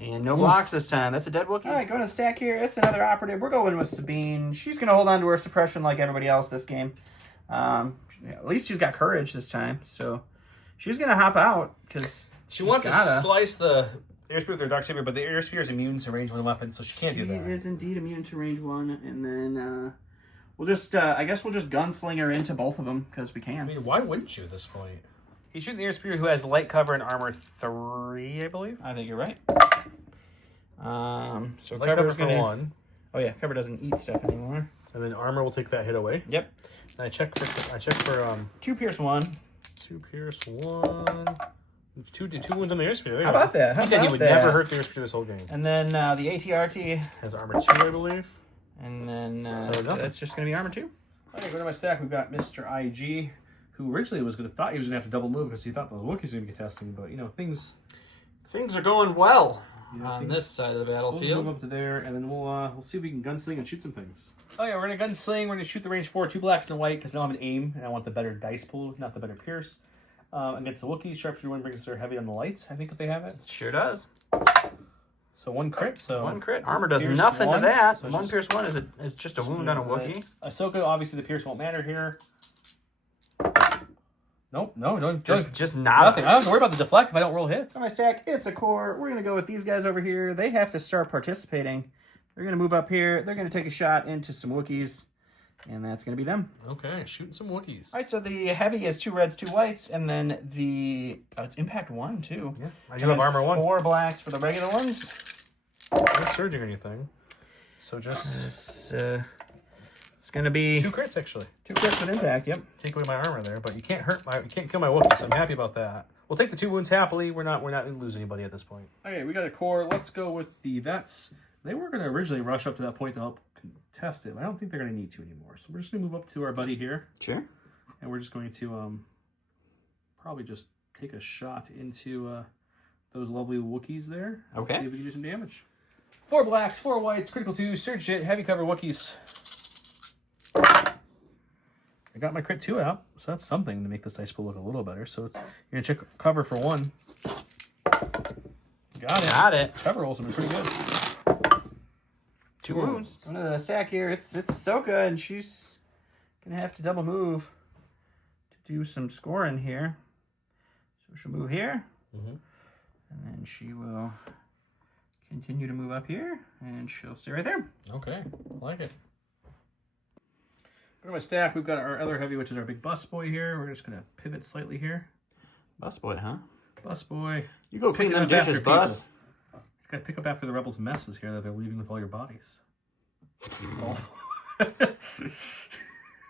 And no blocks this time. That's a dead Wookiee. All right, going to the stack here. It's another operative. We're going with Sabine. She's going to hold on to her suppression like everybody else this game. At least she's got courage this time. So she's going to hop out because She wants to slice the airspear with her dark saber, but the airspear is immune to range 1 weapon, so she can't do that. She is indeed immune to range 1. And then we'll just, I guess we'll just gunsling her into both of them because we can. I mean, why wouldn't you at this point? He's shooting the airspear who has light cover and armor 3, I believe. I think you're right. So Light cover gonna... for 1. Oh yeah, cover doesn't eat stuff anymore. And then armor will take that hit away. Yep. And I check for 2 pierce 1. 2 pierce 1. Two wounds on the airspear. There you How go. about that? He said he would never hurt the airspear this whole game. And then the ATRT Has armor 2, I believe. And then So that's just going to be armor 2. Okay, go to my stack. We've got Mr. IG, who originally thought he was going to have to double move because he thought the Wookiees were going to be contesting, but things Things are going well on things- this side of the So we'll battlefield. move up to there, and then we'll see if we can gunsling and shoot some things. Oh yeah, we're gonna gunsling. We're gonna shoot the range 4, 2 blacks and a white because I don't have an aim, and I want the better dice pool, not the better pierce. Against the Wookiees, sharpshooter 1 brings their heavy on the lights. I think if they have it. Sure does. So 1 crit. So 1 crit. Armor does Pierce nothing 1, to that. so 1 just- pierce 1 is just a wound on a Wookiee. Ahsoka, obviously the pierce won't matter here. Nope, no, Just nothing. not. I don't have to worry about the deflect if I don't roll hits. On my stack, it's a core. We're going to go with these guys over here. They have to start participating. They're going to move up here. They're going to take a shot into some Wookiees. And that's going to be them. Okay, shooting some Wookiees. All right, so the heavy has 2 reds, 2 whites. And then the... it's impact 1, too. Yeah, I do have armor 1. 4 blacks for the regular ones. Not surging or anything. So just... It's going to be... 2 crits, actually. 2 crits with impact, yep. Take away my armor there, but you can't kill my Wookiees, so I'm happy about that. We'll take the 2 wounds happily. We're not going to lose anybody at this point. Okay, we got a core. Let's go with the vets. They were going to originally rush up to that point to help contest it, but I don't think they're going to need to anymore. So we're just going to move up to our buddy here. Sure. And we're just going to probably just take a shot into those lovely Wookiees there. Okay. See if we can do some damage. 4 blacks, 4 whites, critical 2, surge hit, heavy cover Wookiees. I got my crit 2 out, so that's something to make this dice pool look a little better. So you're going to check cover for 1. Got it. Got it. Cover rolls have been pretty good. 2 wounds. Going to the stack here, it's Ahsoka, and she's going to have to double move to do some scoring here. So she'll move here, and then she will continue to move up here, and she'll stay right there. Okay, I like it. Go to my stack. We've got our other heavy, which is our big bus boy here. We're just going to pivot slightly here. Busboy, huh? Bus boy. You go clean Picking them up after dishes, Bus. people. You got to pick up after the rebels' messes here that they're leaving with all your bodies.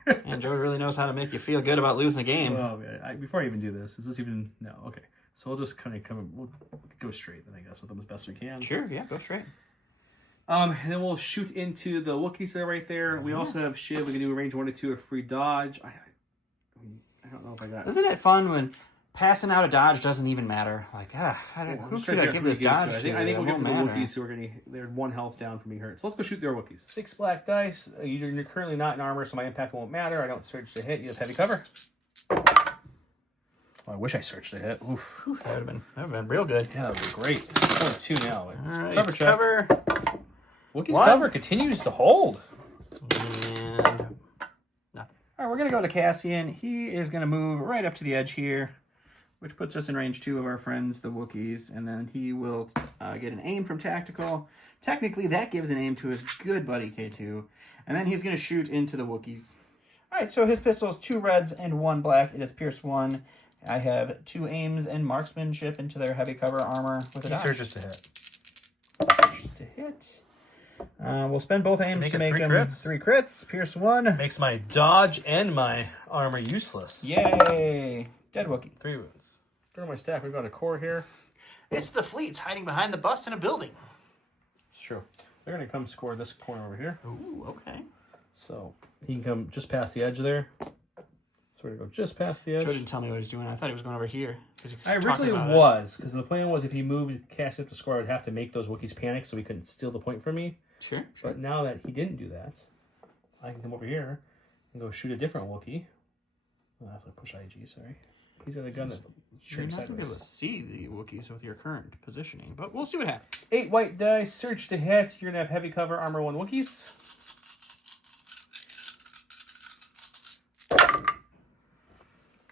And Joe really knows how to make you feel good about losing a game. Oh, before I even do this, is this even... No, okay. So we'll just kind of we'll go straight then, I guess, with them as best we can. Sure, yeah, go straight. And then we'll shoot into the Wookiees that are right there. We also have Shiv. We can do a range 1 to 2 of free dodge. I don't know if I got... Isn't it fun when passing out a dodge doesn't even matter? Like, who should I give this dodge to? I think we'll give it to the matter. Wookiees who are they're 1 health down from being hurt. So let's go shoot their Wookiees. 6 black dice. You're currently not in armor, so my impact won't matter. I don't surge to hit. You have heavy cover. Oh, I wish I surged to hit. Oof. That would have been real good. Yeah, that would be great. 1 2 now. All right, Cover check. cover. Wookiees 1. cover continues to hold. And nothing. All right, we're going to go to Cassian. He is going to move right up to the edge here, which puts us in range 2 of our friends, the Wookiees. And then he will get an aim from Tactical. Technically, that gives an aim to his good buddy, K2. And then he's going to shoot into the Wookiees. All right, so his pistol is 2 reds and 1 black. It is Pierce 1. I have 2 aims and marksmanship into their heavy cover armor with a dodge. Surges to hit. Surges to hit. We'll spend both aims to make them 3 crits. Pierce 1. Makes my dodge and my armor useless. Yay! Dead Wookiee. 3 wounds. Throw my stack. We've got a core here. It's the fleets hiding behind the bus in a building. It's true. They're going to come score this corner over here. Ooh, okay. So he can come just past the edge there. So we're going to go just past the edge. Joe didn't tell me what he was doing. I thought he was going over here. I originally was, because the plan was if he moved, cast up to score, I'd have to make those Wookiees panic so he couldn't steal the point from me. Sure. But now that he didn't do that, I can come over here and go shoot a different Wookiee. Oh, I have to push IG, sorry. He's got a gun that You're shoots not going to be able sideways. to see the Wookiees with your current positioning, but we'll see what happens. 8 white dice, surge to hit. You're going to have heavy cover, armor 1 Wookiees.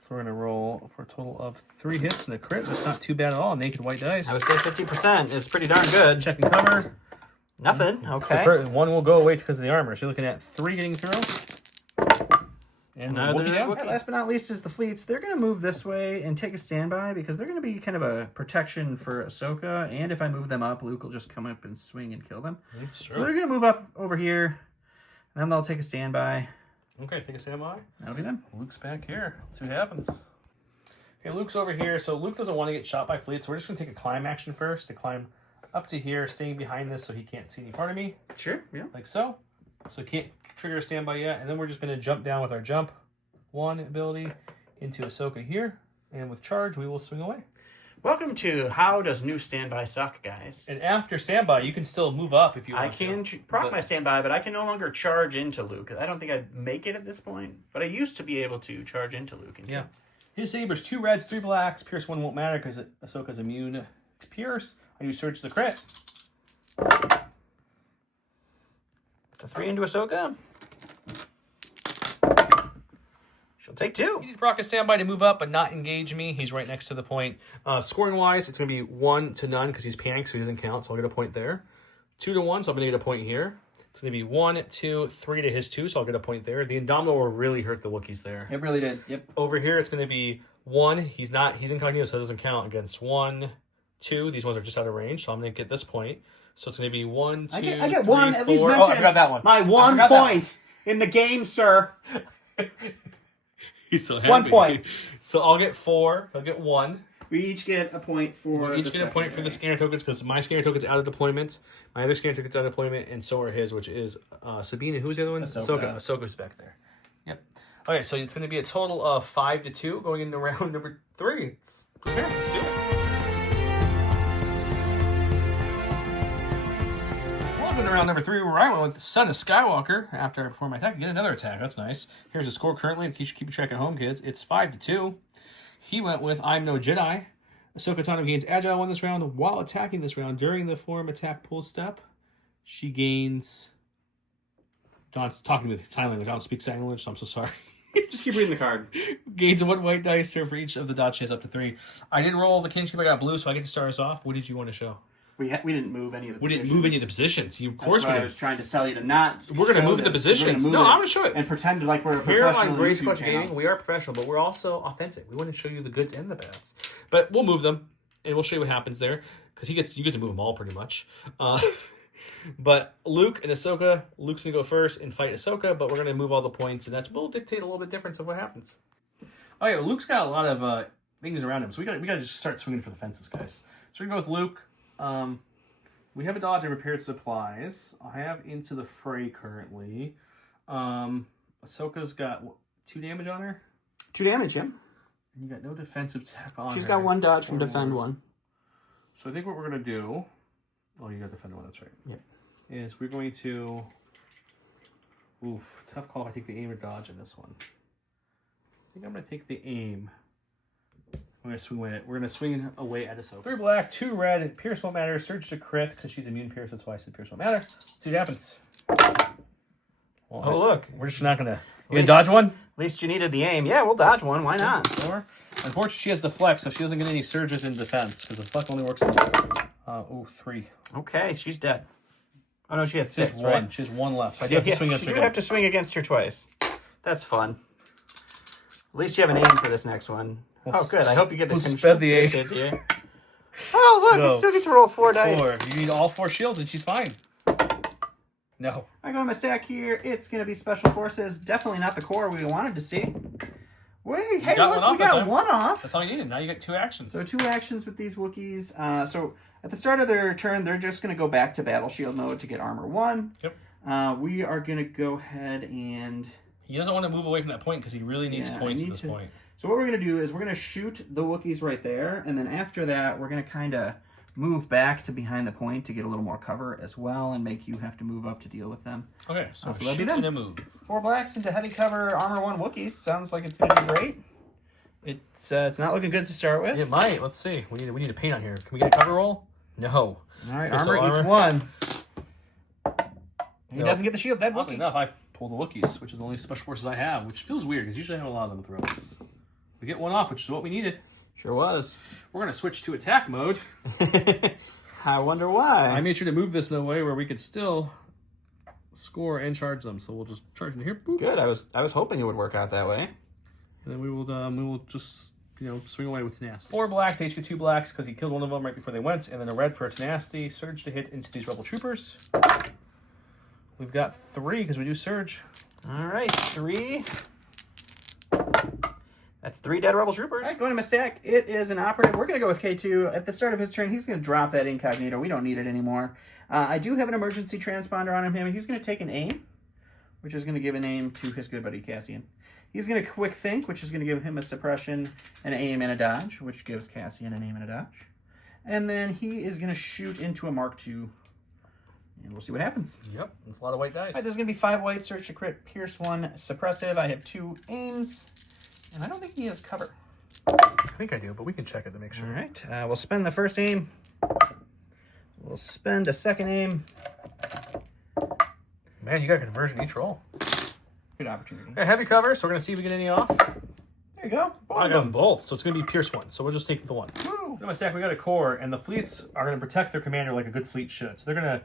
So we're going to roll for a total of 3 hits and a crit. That's not too bad at all. Naked white dice. I would say 50% is pretty darn good. Check and cover. Nothing. Okay. One will go away because of the armor. So you're looking at 3 getting through. And another Wookiee down. Wookiee. Last but not least is the fleets. They're going to move this way and take a standby because they're going to be kind of a protection for Ahsoka. And if I move them up, Luke will just come up and swing and kill them. That's So they're going to move up over here. And then they'll take a standby. Okay, take a standby. That'll be them. Luke's back here. Let's see what happens. Okay, Luke's over here. So Luke doesn't want to get shot by fleets. So we're just going to take a climb action first to climb up to here, staying behind this so he can't see any part of me. Sure, yeah. Like so. So he can't trigger a standby yet. And then we're just going to jump down with our jump 1 ability into Ahsoka here. And with charge, we will swing away. Welcome to How Does New Standby Suck, guys. And after standby, you can still move up if you want to. I can proc my standby, but I can no longer charge into Luke. I don't think I'd make it at this point, but I used to be able to charge into Luke. And yeah. His saber's 2 reds, 3 blacks. Pierce 1 won't matter because Ahsoka's immune to pierce. I use surge the crit. So 3 into Ahsoka. She'll take 2. He needs proc a standby to move up, but not engage me. He's right next to the point. Scoring wise, it's going to be 1 to none because he's panicked, so he doesn't count. So I'll get a point there. 2 to 1, so I'm going to get a point here. It's going to be 1, 2, 3 to his 2, so I'll get a point there. The Indomitable will really hurt the Wookiees there. It really did. Yep. Over here, it's going to be 1. He's incognito, so it doesn't count against 1, 2. These ones are just out of range, so I'm going to get this point. So it's going to be 1, 2, I get 3, one. 4. At least Oh, I forgot that one. My 1 point in the game, sir. He's so happy. 1 point. So I'll get 4. I'll get 1. We each get a point for. We each get a point for the scanner tokens because my scanner token's out of deployment. My other scanner token's out of deployment, and so are his, which is Sabine. And who's the other one? Ahsoka. Ahsoka's back there. Yep. Okay, so it's going to be a total of 5 to 2 going into round number 3. Let's do it. Welcome to round number 3, where I went with the Son of Skywalker. After I perform my attack, get another attack. That's nice. Here's the score currently. In case you keep track at home, kids. It's 5 to 2. He went with I'm No Jedi. Ahsoka Tano gains Agile 1 this round. While attacking this round, during the form attack pull step, she gains... Don's talking with sign language. I don't speak sign language, so I'm so sorry. Just keep reading the card. Gains 1 white dice here for each of the dodge. She has up to 3. I didn't roll the kinship. I got blue, so I get to start us off. What did you want to show? We didn't move any of the We positions. didn't move any of the positions. Of course That's we why I did. was trying to tell you to not. We're going to move the positions. No, I'm going to show it. And pretend like we're a Here professional on Grace YouTube Clutch channel. Gaming, we are professional, but we're also authentic. We want to show you the goods and the bads. But we'll move them, and we'll show you what happens there. Because you get to move them all pretty much. But Luke and Ahsoka, Luke's going to go first and fight Ahsoka, but we're going to move all the points, and will dictate a little bit difference of what happens. Oh yeah, Luke's got a lot of things around him, so we got to just start swinging for the fences, guys. So we're going to go with Luke. We have a dodge and repaired supplies. I have Into the Fray currently. Ahsoka's got 2 damage on her. 2 damage, yeah. You got no defensive attack on her. She's got 1 dodge from defend 1. So I think what we're going to do... Oh, you got defend 1, that's right. Yep. Is we're going to... Oof, tough call if I take the aim or dodge in this one. I think I'm going to take the aim. We're going to swing away. We're going to swing away at Ahsoka. 3 black, 2 red. Pierce won't matter. Surge to crit because she's immune pierce. That's why I said Pierce won't matter. Let's see what happens. Well, look. We're just not going to... You going to dodge 1? At least you needed the aim. Yeah, we'll dodge 1. Why not? 4. Unfortunately, she has deflect, so she doesn't get any surges in defense because deflect only works on 3. Okay, she's dead. Oh no, she has 6, one. right? She has 1 left. I do have to swing against her. You have to swing against her twice. That's fun. At least you have an aim for this next one. Oh, good. I hope you get the we'll spend the 8. shit here. Oh, look, we still get to roll 4 dice. 4. You need all 4 shields, and she's fine. No. I go to my stack here. It's going to be Special Forces. Definitely not the core we wanted to see. Wait, hey, look, we got 1 off. That's all you needed. Now you get 2 actions. So 2 actions with these Wookiees. So at the start of their turn, they're just going to go back to Battle Shield mode to get Armor 1. Yep. We are going to go ahead and... He doesn't want to move away from that point because he really needs points at this point. So what we're going to do is we're going to shoot the Wookiees right there, and then after that, we're going to kind of move back to behind the point to get a little more cover as well, and make you have to move up to deal with them. Okay, so that'll be them. A move. 4 blacks into heavy cover, Armor 1 Wookiees. Sounds like it's going to be great. It's not looking good to start with. It might. Let's see. We need to paint on here. Can we get a cover roll? No. All right, okay, Armor eats 1. He doesn't get the shield. Dead Wookiee. Oddly enough, I pulled the Wookiees, which is the only special forces I have, which feels weird because usually I have a lot of them with rebels. We get 1 off, which is what we needed. Sure was. We're going to switch to attack mode. I wonder why. I made sure to move this in a way where we could still score and charge them. So we'll just charge in here. Boop. Good. I was hoping it would work out that way. And then we will just swing away with tenacity. 4 blacks, they each get 2 blacks because he killed one of them right before they went, and then a red for a tenacity. Surge to hit into these rebel troopers. We've got 3 because we do surge. All right, 3. That's 3 dead rebel troopers. All right, going to my stack. It is an operative. We're going to go with K2. At the start of his turn, he's going to drop that incognito. We don't need it anymore. I do have an emergency transponder on him. He's going to take an aim, which is going to give an aim to his good buddy Cassian. He's going to quick think, which is going to give him a suppression, an aim, and a dodge, which gives Cassian an aim and a dodge. And then he is going to shoot into a Mark II. And we'll see what happens. Yep, that's a lot of white dice. All right, there's going to be 5 white, search to crit, pierce 1, suppressive. I have 2 aims, and I don't think he has cover. I think I do, but we can check it to make sure. All right, we'll spend the first aim. We'll spend a second aim. Man, you got a conversion each roll. Good opportunity. Okay, heavy cover, so we're going to see if we get any off. There you go. I got them both, so it's going to be pierce 1. So we'll just take the 1. Woo. In my stack, we got a core, and the fleets are going to protect their commander like a good fleet should. So they're going to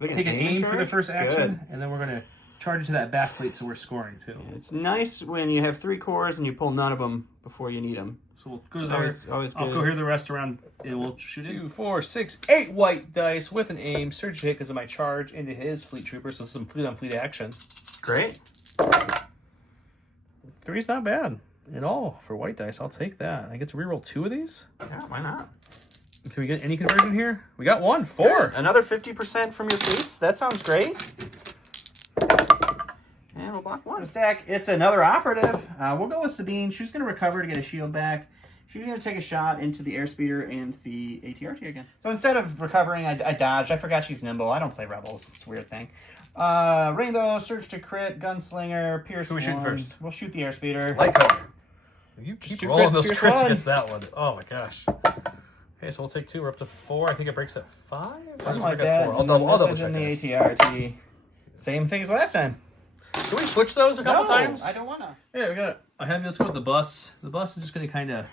take an aim for the first action, and then we're going to charge into that back fleet, so we're scoring too. It's nice when you have 3 cores and you pull none of them before you need them. So we'll go there. Always I'll good. go here the rest around, and we'll shoot 2, 4, 6, 8 white dice with an aim. Surge to hit because of my charge into his fleet trooper, so some fleet on fleet action. Great. 3's not bad at all for white dice. I'll take that. I get to reroll 2 of these. Yeah, why not? Can we get any conversion here? We got 1. 4. Good. Another 50% from your fleets. That sounds great. And we'll block 1. Stack. It's another operative. We'll go with Sabine. She's going to recover to get a shield back. She's going to take a shot into the airspeeder and the ATRT again. So instead of recovering, I dodged. I forgot she's nimble. I don't play rebels. It's a weird thing. Rainbow, surge to crit, gunslinger, pierce. Who we shooting first? We'll shoot the airspeeder. Light cover. You keep Two rolling crits, those pierce crits 1. against that one. Oh my gosh. Okay, so we'll take 2. We're up to 4. I think it breaks at 5. Something like that. 4. I'll double check in the this. ATRT. Same thing as last time. Can we switch those a couple times? I don't want to. Yeah, we got a heavy with the bus. The bus is just going to kind of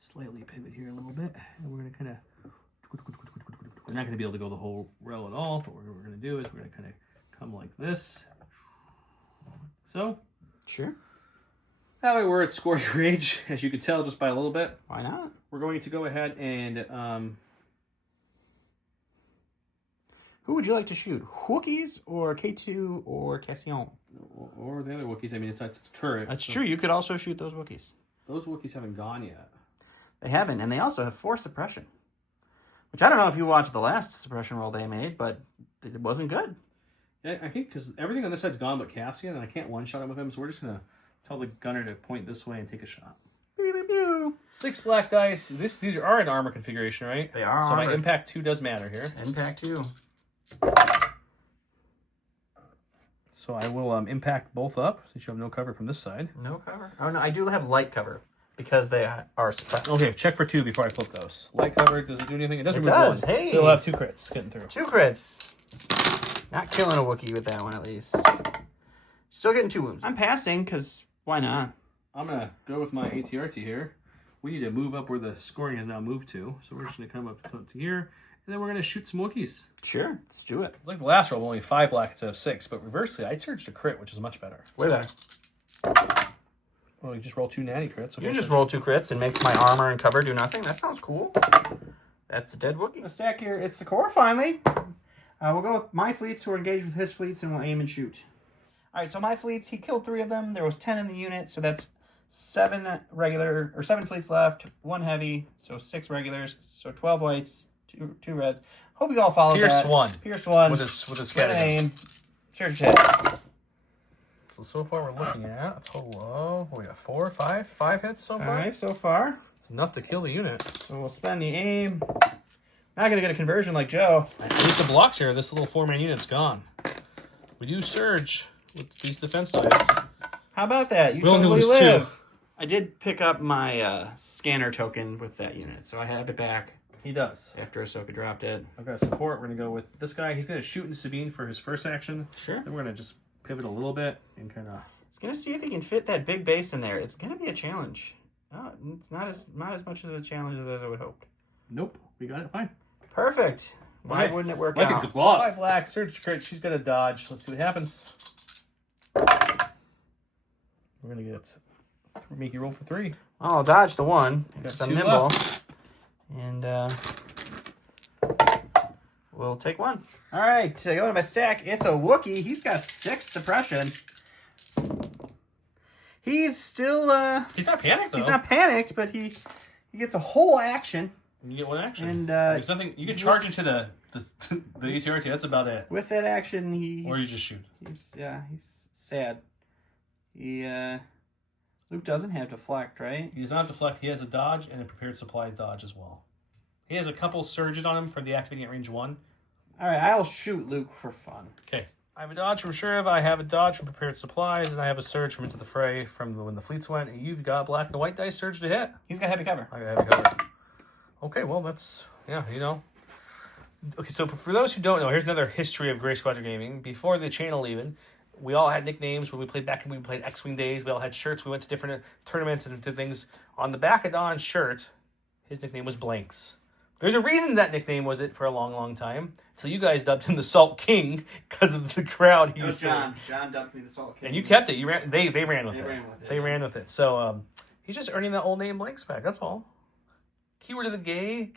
slightly pivot here a little bit. And we're going to kind of... We're not going to be able to go the whole row at all, but what we're going to do is we're going to kind of come like this. So. Sure. That way we're at scoring range, as you can tell just by a little bit. Why not? We're going to go ahead and... Who would you like to shoot? Wookiees or K2 or Cassian? Or the other Wookiees. I mean, it's a turret. That's true. You could also shoot those Wookiees. Those Wookiees haven't gone yet. They haven't, and they also have 4 suppression. Which I don't know if you watched the last suppression roll they made, but it wasn't good. Yeah, I think because everything on this side's gone but Cassian, and I can't one-shot him with him, so we're just going to tell the gunner to point this way and take a shot. Pew, pew, pew. 6 black dice. These are in armor configuration, right? They are So armored. my impact 2 does matter here. Impact 2. So I will impact both up, since you have no cover from this side. No cover? Oh, no, I do have light cover, because they are suppressed. Okay, check for 2 before I flip those. Light cover, does it do anything? It does. It remove does, 1. hey. So we'll have 2 crits getting through. 2 crits. Not killing a Wookiee with that one, at least. Still getting 2 wounds. I'm passing, because why not? I'm going to go with my ATRT here. We need to move up where the scoring has now moved to. So we're just going to come up to here. And then we're going to shoot some Wookiees. Sure, let's do it. Like the last roll, only 5 black instead of 6. But reversely, I surged a crit, which is much better. Way better. Well, you just roll 2 natty crits. You just roll 2 crits and make my armor and cover do nothing. That sounds cool. That's the dead Wookiee. The stack here, it's the core finally. We'll go with my fleets who are engaged with his fleets and we'll aim and shoot. All right, so my fleets, he killed 3 of them. There was 10 in the unit, so that's 7 fleets left, 1 heavy, so 6 regulars, so 12 whites, 2 reds. Hope you all followed that. Pierce 1. Pierce 1. With his scatter. Aim. Surge hit. So far we're looking at a total of, what we got, 4, 5 hits so far? 5 so far. It's enough to kill the unit. So we'll spend the aim. Not going to get a conversion like Joe. With the blocks here, this little 4-man unit's gone. We do surge with these defense dice. How about that? You we only totally lose live. 2. I did pick up my scanner token with that unit, so I have it back. He does. After Ahsoka dropped it. I've got support. We're going to go with this guy. He's going to shoot into Sabine for his first action. Sure. Then we're going to just pivot a little bit and kind of... He's going to see if he can fit that big base in there. It's going to be a challenge. Oh, it's not as much of a challenge as I would hope. Nope. We got it. Fine. Perfect. Why wouldn't it work out? 5 black. Surge crit. She's going to dodge. Let's see what happens. We're going to get... Make you roll for 3. Oh, I'll dodge the 1 because I'm nimble. Left. And we'll take 1. All right, go to my stack. It's a Wookiee. He's got 6 suppression. He's still he's not panicked though. He's not panicked, but he gets a whole action. And you get 1 action. And there's nothing you can charge into the ATRT. That's about it. With that action, or you just shoot. He's sad. Luke doesn't have deflect, right? He does not deflect. He has a dodge and a prepared supply dodge as well. He has a couple surges on him for the activating at range 1. All right, I'll shoot Luke for fun. Okay. I have a dodge from Sheriff. I have a dodge from prepared supplies, and I have a surge from into the fray from when the fleets went. And you've got black and white dice surge to hit. He's got heavy cover. I got heavy cover. Okay, well that's Okay, so for those who don't know, here's another history of Gray Squadron Gaming. Before the channel even, we all had nicknames when we played back when we played X-Wing days. We all had shirts. We went to different tournaments and did things. On the back of Don's shirt, his nickname was Blanks. There's a reason that nickname was it for a long, long time. Until you guys dubbed him the Salt King because of the crowd he was John. John dubbed me the Salt King. And you kept it. You ran. They ran with it. They ran with it. So he's just earning that old name Blanks back. That's all. Keyword of the day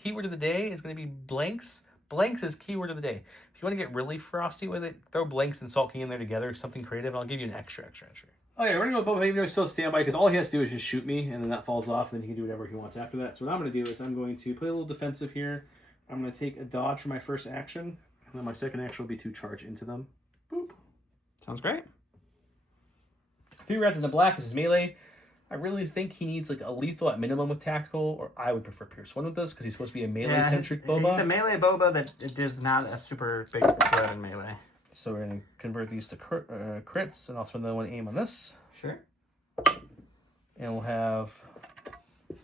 is going to be blanks. Blanks is keyword of the day. If you want to get really frosty with it, throw Blanks and Salt King in there together, something creative, and I'll give you an extra. Okay, we're going to go with Boba. Even though he's still standby, because all he has to do is just shoot me, and then that falls off, and then he can do whatever he wants after that. So what I'm going to do is I'm going to play a little defensive here. I'm going to take a dodge for my first action, and then my second action will be to charge into them. Boop. Sounds great. 3 reds and the black is his melee. I really think he needs like a lethal at minimum with tactical, or I would prefer Pierce 1 with this because he's supposed to be a melee-centric Boba. He's a melee Boba that is not a super big threat in melee. So we're going to convert these to crits, and I'll spend another 1 aim on this. Sure. And we'll have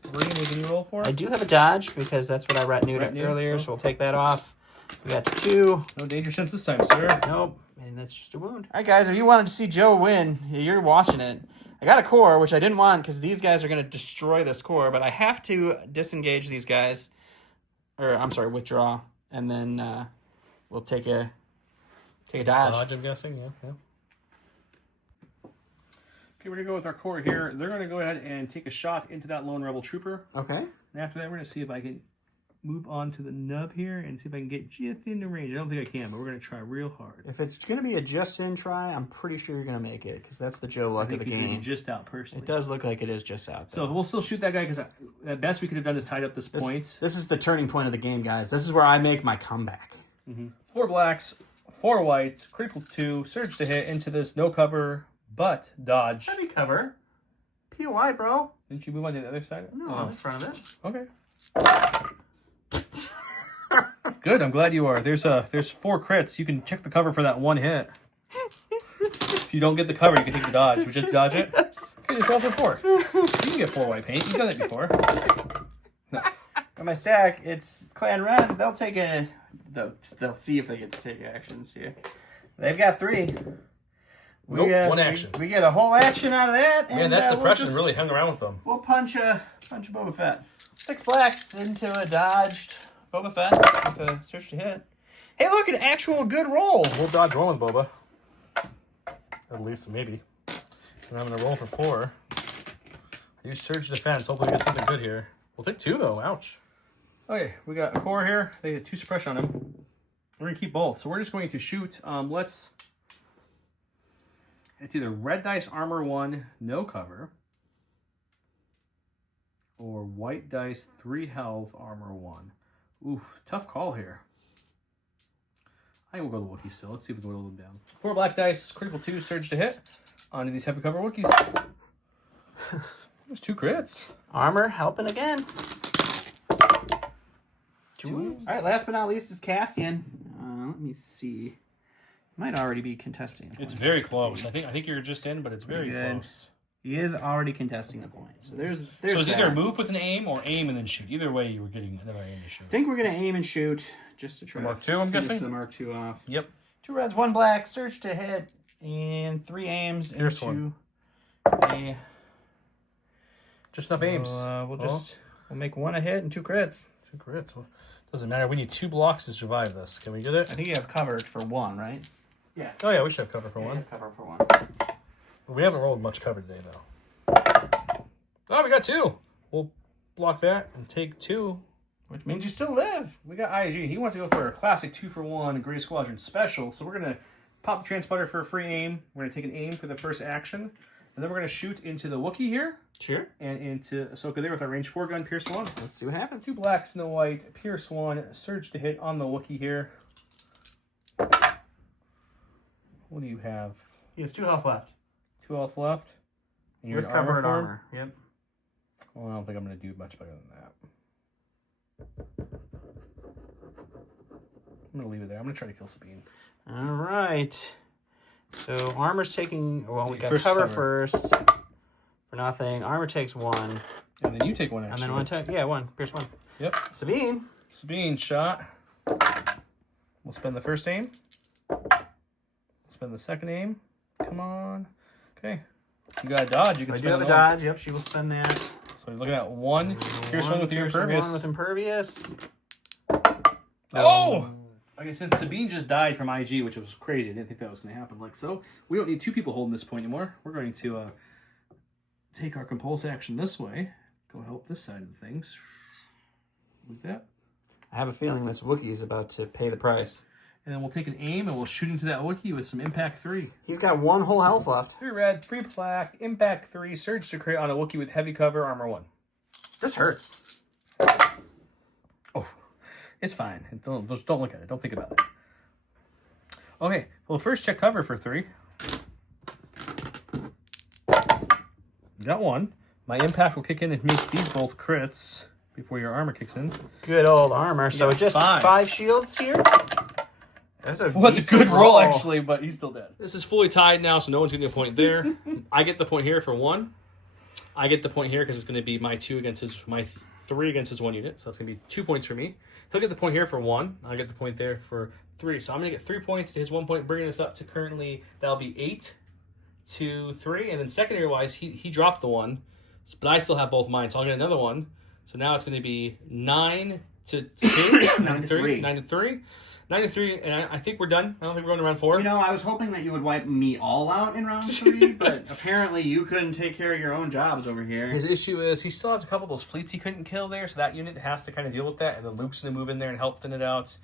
3. What can you roll for? I do have a dodge because that's what I retinue earlier, so we'll take that off. We got 2. No danger sense this time, sir. Nope. And that's just a wound. All right, guys, if you wanted to see Joe win, you're watching it. I got a core, which I didn't want because these guys are going to destroy this core, but I have to disengage these guys. Or, I'm sorry, withdraw. And then we'll take a dodge. Dodge, I'm guessing, yeah. Okay, we're going to go with our core here. They're going to go ahead and take a shot into that lone rebel trooper. Okay. And after that, we're going to see if I can move on to the nub here and see if I can get just in the range. I don't think I can, but we're going to try real hard. If it's going to be a just-in try, I'm pretty sure you're going to make it because that's the Joe luck of the game. Just out, personally. It does look like it is just out, though. So we'll still shoot that guy because at best we could have done is tied up this point. This is the turning point of the game, guys. This is where I make my comeback. 4 blacks, 4 whites, critical 2, surge to hit into this, no cover, but dodge. Heavy cover. POI, bro. Didn't you move on to the other side? No, in front of it. Okay. Good, I'm glad you are. There's 4 crits. You can check the cover for that 1 hit. If you don't get the cover, you can take the dodge. Would you just dodge it? Okay, just roll for 4. You can get 4 white paint. You've done it before. No. On my stack, it's Clan Ren. They'll take they'll see if they get to take actions here. They've got 3. Nope, 1 action. We get a whole action out of that. Man, that suppression really hung around with them. We'll punch a Boba Fett. 6 blacks into a dodged Boba Fett with a search to hit. Hey, look, an actual good roll. We'll dodge 1 with Boba. At least, maybe. And I'm going to roll for 4. Use Surge Defense. Hopefully we get something good here. We'll take 2, though. Ouch. Okay, we got a core here. They had 2 suppression on him. We're going to keep both. So we're just going to shoot. It's either red dice armor 1, no cover, or white dice 3 health armor 1. Oof, tough call here. I think we'll go the Wookiee still. Let's see if we can whittle them down. 4 black dice, critical 2, surge to hit. Onto these heavy cover Wookiees. There's 2 crits. Armor helping again. 2. All right, last but not least is Cassian. Let me see. Might already be contesting. It's very close. I think you're just in, but it's very close. He is already contesting the point. So there's so it's that. either move with an aim or aim and then shoot. Either way, you were getting another aim to shoot. I think we're going to aim and shoot just to try Mark to 2, I'm finish guessing? the Mark 2 off. Yep. 2 reds, 1 black, search to hit, and 3 aims Here's into a... Just enough aims. We'll make 1 a hit and 2 crits. 2 crits. Well, doesn't matter. We need 2 blocks to survive this. Can we get it? I think you have covered for 1, right? Yeah. Oh, yeah, we should have cover for 1. Cover for 1. But we haven't rolled much cover today, though. Oh, we got 2. We'll block that and take 2. Which means you still live. We got IG. He wants to go for a classic 2-for-1 Gray Squadron special. So we're going to pop the transponder for a free aim. We're going to take an aim for the first action. And then we're going to shoot into the Wookiee here. Sure. And into Ahsoka there with our range 4 gun, Pierce 1. Let's see what happens. 2 blacks, no white, Pierce 1, surge to hit on the Wookiee here. What do you have? He has 2 health left. 2 health left. And you're With in cover and form? armor. Yep. Well, I don't think I'm going to do much better than that. I'm going to leave it there. I'm going to try to kill Sabine. All right. So armor's taking... Well, we got First cover cover. first. For nothing. Armor takes 1. And then you take 1 action. And then 1 take... Yeah, 1. Pierce 1. Yep. Sabine. Sabine shot. We'll spend the first aim. Spend the second aim. Come on. Okay. You got a dodge. You can I do spend have a another one. dodge. Yep, she will spend that. So you're looking at 1. Pierce 1 with your impervious. 1 with impervious. Oh! Okay, since Sabine just died from IG, which was crazy, I didn't think that was going to happen. Like so, we don't need 2 people holding this point anymore. We're going to take our compulse action this way. Go help this side of things. Like that. I have a feeling this Wookiee is about to pay the price. And then we'll take an aim and we'll shoot into that Wookiee with some Impact 3. He's got 1 whole health left. 3 red, 3 black, Impact 3, Surge to create on a Wookiee with heavy cover, armor 1. This hurts. Oh, it's fine. Just don't look at it. Don't think about it. Okay, well, first check cover for 3. Got 1. My impact will kick in and make these both crits before your armor kicks in. Good old armor. So got just 5. 5 shields here. That's a Well, that's a decent good roll, actually, but he's still dead. This is fully tied now, so no one's getting a point there. I get the point here for 1. I get the point here because it's going to be my 2 against my 3 against his 1 unit. So that's going to be 2 points for me. He'll get the point here for 1. I get the point there for 3. So I'm going to get 3 points to his 1 point, bringing us up to currently, that'll be 8 to 3. And then secondary-wise, he dropped the 1, but I still have both mine, so I'll get another 1. So now it's going to be 9 to 2. 9 to 3. 9 to 3. 9 to 3, and I think we're done. I don't think we're going to round 4. You know, I was hoping that you would wipe me all out in round 3, but apparently you couldn't take care of your own jobs over here. His issue is he still has a couple of those fleets he couldn't kill there, so that unit has to kind of deal with that, and then Luke's going to move in there and help thin it out.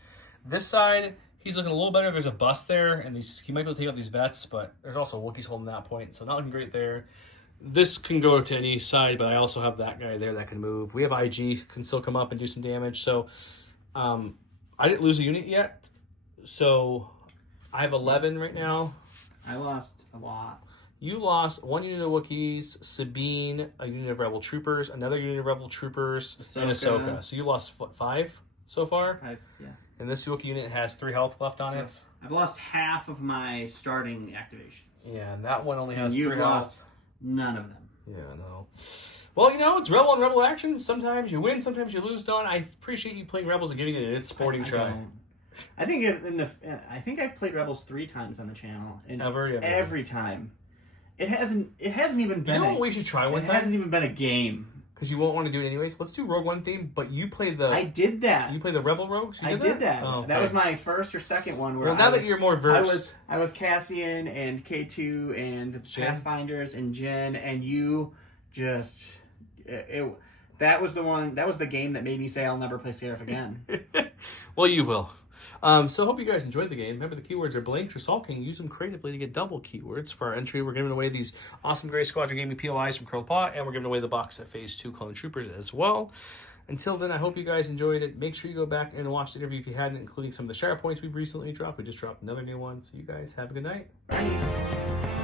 This side, he's looking a little better. There's a bust there, and he might be able to take out these vets, but there's also Wookiees holding that point, so not looking great there. This can go to any side, but I also have that guy there that can move. We have IG, can still come up and do some damage, so I didn't lose a unit yet. So I have 11 right now. I lost a lot. You lost 1 unit of Wookiees, Sabine, a unit of Rebel Troopers, another unit of Rebel Troopers, and Ahsoka. So you lost, what, 5 so far? 5, yeah. And this Wookiee unit has 3 health left on it. I've lost half of my starting activations. Yeah, and that one only has And 3 you've health. lost none of them. Yeah, no. Well, you know, it's Rebel on Rebel actions. Sometimes you win, sometimes you lose, Don. I appreciate you playing Rebels and giving it its sporting try. I think I've played Rebels 3 times on the channel, and every time it hasn't even been. You know what we should try one time? It hasn't even been a game because you won't want to do it anyways. Let's do Rogue One theme, but you play the. I did that. You play the Rebel Rogues. I did that. Oh, okay. That was my first or second one. Where well, now that you're more versed, I was Cassian and K2 and Pathfinders and Jen, and you just That was the one. That was the game that made me say I'll never play Seraph again. Well, you will. So I hope you guys enjoyed the game. Remember, the keywords are blanks or sulking. Use them creatively to get double keywords. For our entry, we're giving away these awesome Grey Squadron Gaming POIs from Curl Paw, and we're giving away the box set Phase 2 Clone Troopers as well. Until then, I hope you guys enjoyed it. Make sure you go back and watch the interview if you hadn't, including some of the share points we've recently dropped. We just dropped another new one. So you guys have a good night. Bye.